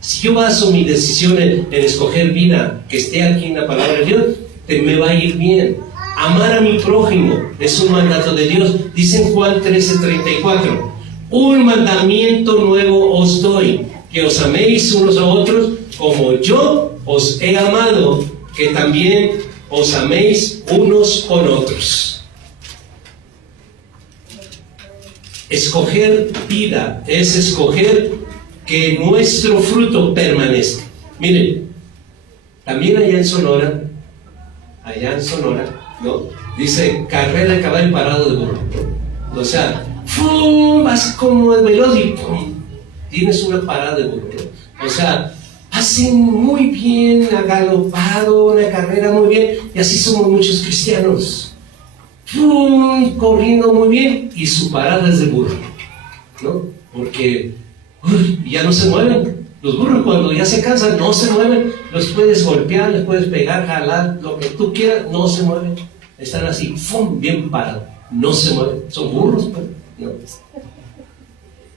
Si yo baso mi decisión en escoger vida, que esté aquí en la palabra de Dios, me va a ir bien. Amar a mi prójimo es un mandato de Dios. Dice en Juan 13:34: un mandamiento nuevo os doy, que os améis unos a otros como yo os he amado, que también os améis unos con otros. Escoger vida es escoger que nuestro fruto permanezca. Miren, también allá en Sonora, ¿no? Dice carrera de caballo parado de burro, ¿no? O sea, ¡fum! Vas como el veloz y ¡pum! Tienes una parada de burro, ¿no? O sea, hacen muy bien, agalopado, una carrera muy bien, y así somos muchos cristianos. ¡Pum! Corriendo muy bien, y su parada es de burro, ¿no? Porque ya no se mueven. Los burros cuando ya se cansan no se mueven, los puedes golpear, les puedes pegar, jalar, lo que tú quieras, no se mueven. Están así, ¡fum! Bien parados, no se mueven. Son burros, pues, ¿no?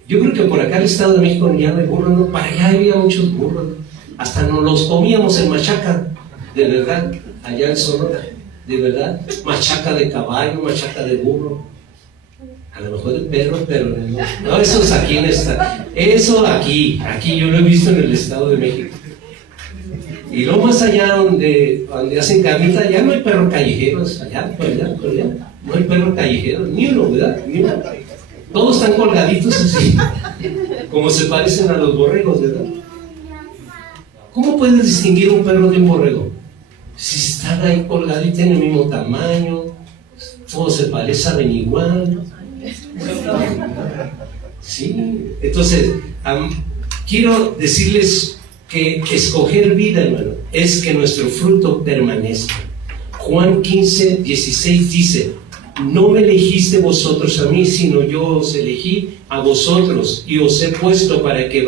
Yo creo que por acá el Estado de México ya no hay burros, ¿no? Para allá había muchos burros, ¿no? Hasta nos los comíamos en machaca, de verdad, allá en Sonora, de verdad. Machaca de caballo, machaca de burro. A lo mejor de perro, pero no, eso es aquí en esta. Eso aquí yo lo he visto en el Estado de México. Y luego más allá donde hacen carnita, ya no hay perros callejeros, allá, por allá, no hay perros callejeros, ni uno, ¿verdad? Ni uno. Todos están colgaditos así, como se parecen a los borregos, ¿verdad? ¿Cómo puedes distinguir un perro de un borrego? Si están ahí colgaditos, tienen el mismo tamaño, todos se parecen, saben igual. Sí, entonces quiero decirles que escoger vida, hermano, es que nuestro fruto permanezca. Juan 15:16 dice: no me elegiste vosotros a mí, sino yo os elegí a vosotros y os he puesto para que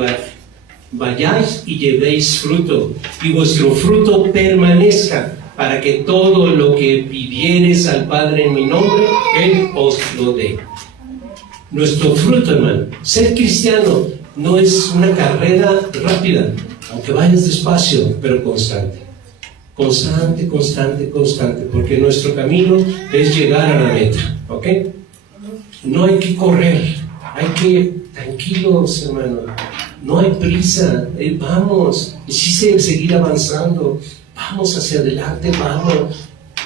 vayáis y llevéis fruto, y vuestro fruto permanezca, para que todo lo que pidiereis al Padre en mi nombre, Él os lo dé. Nuestro fruto, hermano, ser cristiano no es una carrera rápida, aunque vayas despacio, pero constante, porque nuestro camino es llegar a la meta, ¿ok? No hay que correr, hay que, tranquilos, hermano, no hay prisa, vamos, y sí seguir avanzando, vamos hacia adelante,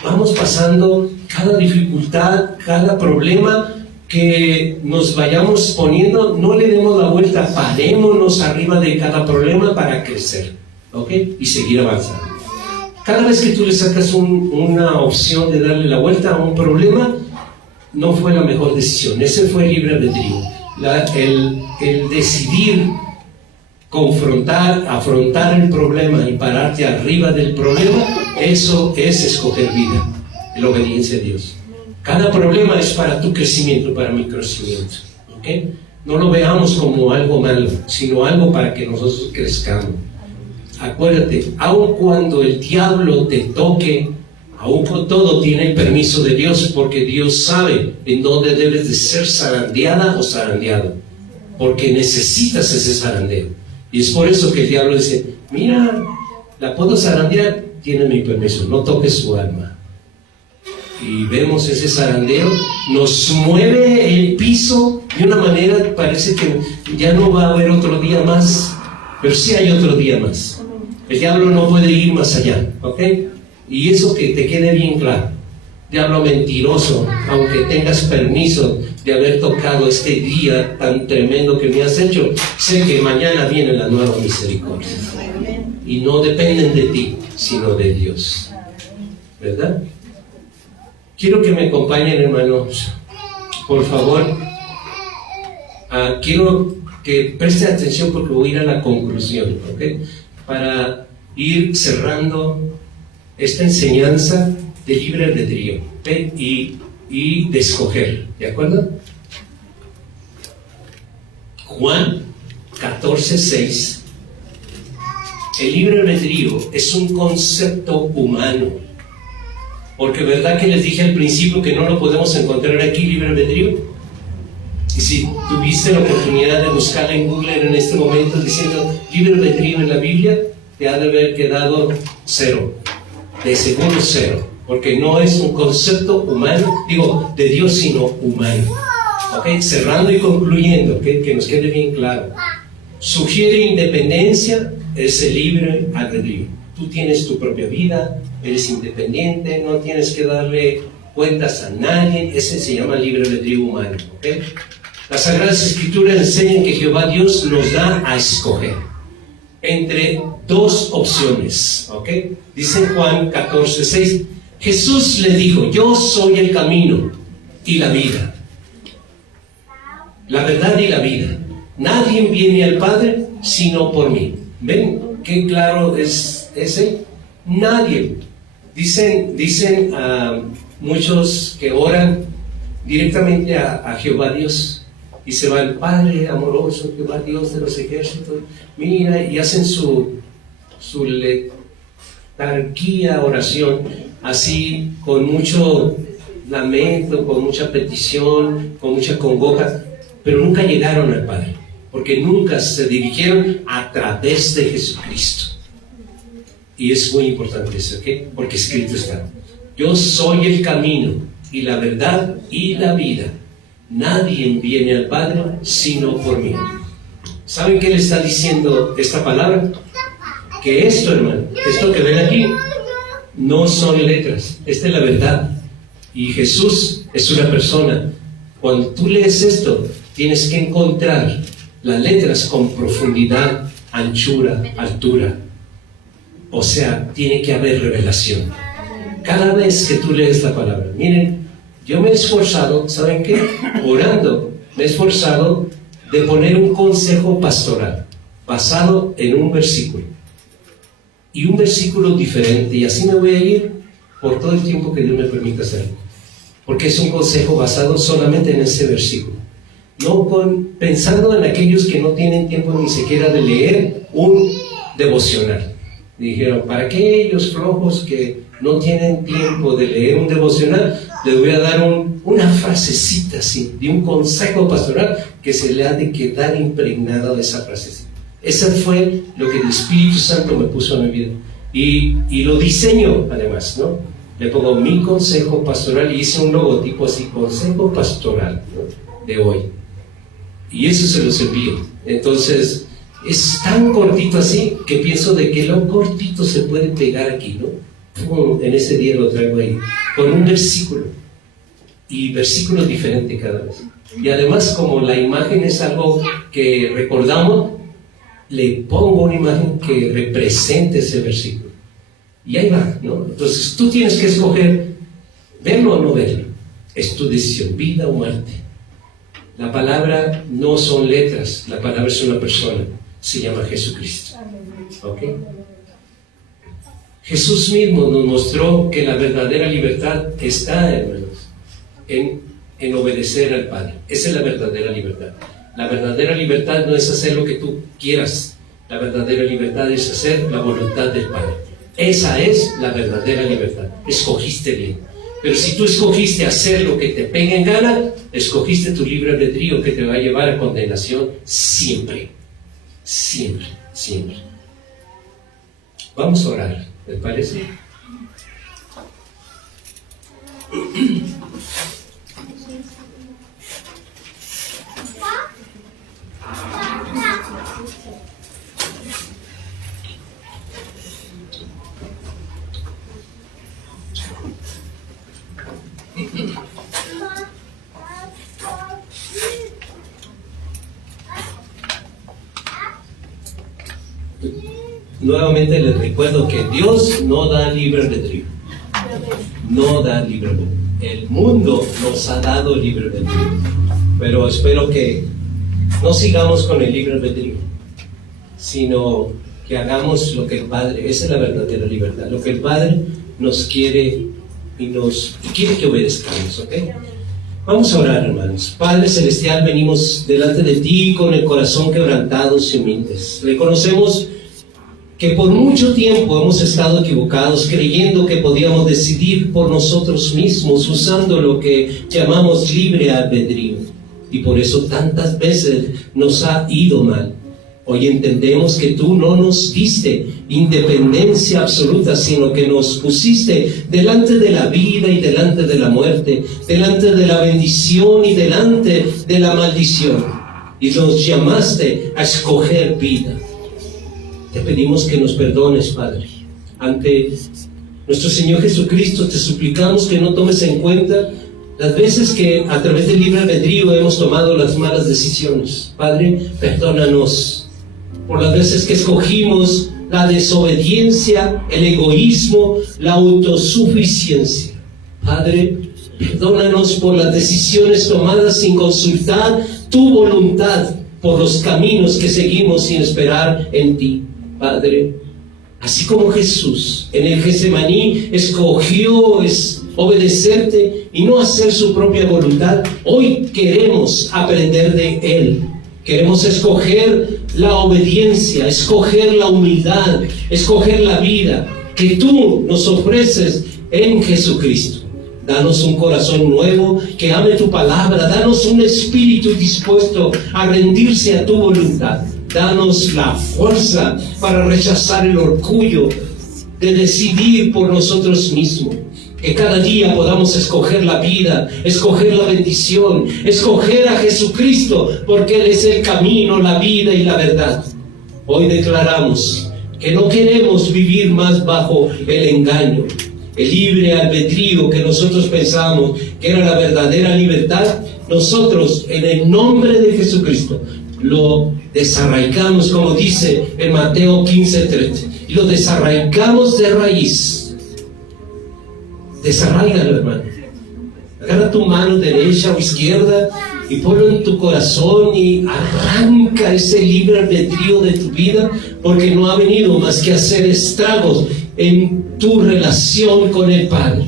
vamos pasando cada dificultad, cada problema que nos vayamos poniendo, no le demos la vuelta, parémonos arriba de cada problema para crecer, ¿ok? Y seguir avanzando. Cada vez que tú le sacas una opción de darle la vuelta a un problema, no fue la mejor decisión, ese fue libre albedrío. El decidir afrontar el problema y pararte arriba del problema, eso es escoger vida, la obediencia a Dios. Cada problema es para tu crecimiento, para mi crecimiento, ¿ok? No lo veamos como algo malo, sino algo para que nosotros crezcamos. acuérdate, aun cuando el diablo te toque, aun con todo tiene el permiso de Dios, porque Dios sabe en dónde debes de ser zarandeada o zarandeado, porque necesitas ese zarandeo. Y es por eso que el diablo dice, mira, la puedo zarandear, tiene mi permiso, no toques su alma. Y vemos ese zarandeo, nos mueve el piso de una manera, parece que ya no va a haber otro día más, pero sí hay otro día más. El diablo no puede ir más allá, ¿ok? Y eso que te quede bien claro. Diablo mentiroso, aunque tengas permiso de haber tocado este día tan tremendo que me has hecho, sé que mañana viene la nueva misericordia. Y no dependen de ti, sino de Dios. ¿Verdad? Quiero que me acompañen, hermanos, por favor. Quiero que preste atención porque voy a ir a la conclusión, ¿ok? Para ir cerrando esta enseñanza de libre albedrío, ¿ok? Y de escoger, ¿de acuerdo? Juan 14:6. El libre albedrío es un concepto humano, porque verdad que les dije al principio que no lo podemos encontrar aquí, libre albedrío. Y si tuviste la oportunidad de buscarla en Google en este momento diciendo libre albedrío en la Biblia, te ha de haber quedado 0, de seguro 0, porque no es un concepto humano, digo, de Dios, sino humano. ¿Ok? Cerrando y concluyendo, ¿okay? Que nos quede bien claro. Sugiere independencia, es el libre albedrío. Tú tienes tu propia vida, eres independiente, no tienes que darle cuentas a nadie, ese se llama libre albedrío humano. ¿Okay? Las Sagradas Escrituras enseñan que Jehová Dios nos da a escoger entre dos opciones. ¿Okay? Dice Juan 14:6, Jesús le dijo, yo soy el camino y la vida, la verdad y la vida. Nadie viene al Padre sino por mí. ¿Ven qué claro es ese? Nadie. Dicen muchos que oran directamente a Jehová Dios y se va al Padre amoroso, Jehová Dios de los ejércitos, mira, y hacen su letarquía, oración, así con mucho lamento, con mucha petición, con mucha congoja, pero nunca llegaron al Padre, porque nunca se dirigieron a través de Jesucristo. Y es muy importante eso, ¿ok? Porque escrito está, yo soy el camino y la verdad y la vida. Nadie viene al Padre sino por mí. ¿Saben qué le está diciendo esta palabra? Que esto, hermano, esto que ven aquí, no son letras, esta es la verdad. Y Jesús es una persona. Cuando tú lees esto, tienes que encontrar las letras con profundidad, anchura, altura. O sea, tiene que haber revelación. Cada vez que tú lees la palabra, miren, yo me he esforzado, ¿saben qué? Orando, me he esforzado de poner un consejo pastoral basado en un versículo. Y un versículo diferente, y así me voy a ir por todo el tiempo que Dios me permita hacerlo. Porque es un consejo basado solamente en ese versículo. No pensando en aquellos que no tienen tiempo ni siquiera de leer un devocional. Dijeron, para aquellos flojos que no tienen tiempo de leer un devocional, les voy a dar una frasecita así, de un consejo pastoral que se le ha de quedar impregnado de esa frasecita. Eso fue lo que el Espíritu Santo me puso en mi vida. Y lo diseño además, ¿no? Le pongo mi consejo pastoral y hice un logotipo así, consejo pastoral, ¿no? De hoy. Y eso se los envío. Entonces, es tan cortito así que pienso de que lo cortito se puede pegar aquí, ¿no? En ese día lo traigo ahí, con un versículo. Y versículos diferentes cada vez. Y además, como la imagen es algo que recordamos, le pongo una imagen que represente ese versículo. Y ahí va, ¿no? Entonces tú tienes que escoger verlo o no verlo. Es tu decisión, vida o muerte. La palabra no son letras, la palabra es una persona. Se llama Jesucristo. ¿Ok? Jesús mismo nos mostró que la verdadera libertad está, hermanos, en obedecer al Padre. Esa es la verdadera libertad. La verdadera libertad no es hacer lo que tú quieras. La verdadera libertad es hacer la voluntad del Padre. Esa es la verdadera libertad. Escogiste bien. Pero si tú escogiste hacer lo que te pega en gana, escogiste tu libre albedrío que te va a llevar a condenación siempre. Siempre, siempre. Vamos a orar, ¿te parece? Nuevamente les recuerdo que Dios no da libre albedrío. No da libre albedrío. El mundo nos ha dado libre albedrío. Pero espero que no sigamos con el libre albedrío, sino que hagamos lo que el Padre, esa es la verdadera libertad, lo que el Padre nos quiere y quiere que obedezcamos, ¿ok? Vamos a orar, hermanos. Padre Celestial, venimos delante de ti con el corazón quebrantados y humildes. Reconocemos que por mucho tiempo hemos estado equivocados, creyendo que podíamos decidir por nosotros mismos, usando lo que llamamos libre albedrío. Y por eso tantas veces nos ha ido mal. Hoy entendemos que tú no nos diste independencia absoluta, sino que nos pusiste delante de la vida y delante de la muerte, delante de la bendición y delante de la maldición. Y nos llamaste a escoger vida. Te pedimos que nos perdones, Padre. Ante nuestro Señor Jesucristo te suplicamos que no tomes en cuenta las veces que a través del libre albedrío hemos tomado las malas decisiones. Padre, perdónanos por las veces que escogimos la desobediencia, el egoísmo, la autosuficiencia. Padre, perdónanos por las decisiones tomadas sin consultar tu voluntad, por los caminos que seguimos sin esperar en ti. Padre, así como Jesús en el Getsemaní escogió obedecerte y no hacer su propia voluntad, hoy queremos aprender de Él. Queremos escoger la obediencia, escoger la humildad, escoger la vida que tú nos ofreces en Jesucristo. Danos un corazón nuevo que ame tu palabra. Danos un espíritu dispuesto a rendirse a tu voluntad. Danos la fuerza para rechazar el orgullo de decidir por nosotros mismos. Que cada día podamos escoger la vida, escoger la bendición, escoger a Jesucristo, porque Él es el camino, la vida y la verdad. Hoy declaramos que no queremos vivir más bajo el engaño, el libre albedrío que nosotros pensamos que era la verdadera libertad. Nosotros, en el nombre de Jesucristo, lo desarraigamos, como dice en Mateo 15:13, y lo desarraigamos de raíz. Desarráigalo, hermano. Agarra tu mano derecha o izquierda y ponlo en tu corazón y arranca ese libre albedrío de tu vida, porque no ha venido más que a hacer estragos en tu relación con el Padre.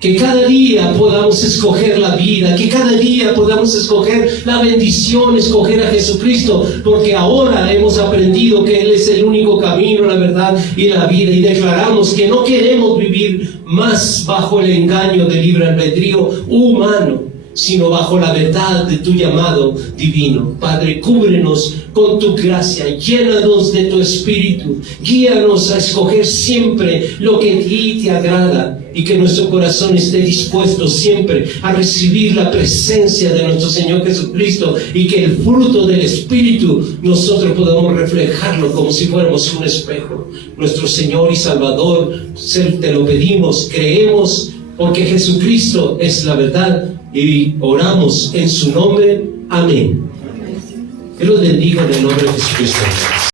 Que cada día podamos escoger la vida, que cada día podamos escoger la bendición, escoger a Jesucristo, porque ahora hemos aprendido que Él es el único camino, la verdad y la vida, y declaramos que no queremos vivir más bajo el engaño del libre albedrío humano, sino bajo la verdad de tu llamado divino. Padre, cúbrenos con tu gracia, llénanos de tu espíritu, guíanos a escoger siempre lo que a ti te agrada, y que nuestro corazón esté dispuesto siempre a recibir la presencia de nuestro Señor Jesucristo, y que el fruto del Espíritu nosotros podamos reflejarlo como si fuéramos un espejo. Nuestro Señor y Salvador, te lo pedimos, creemos, porque Jesucristo es la verdad, y oramos en su nombre. Amén. Que los bendiga en el nombre de Jesucristo.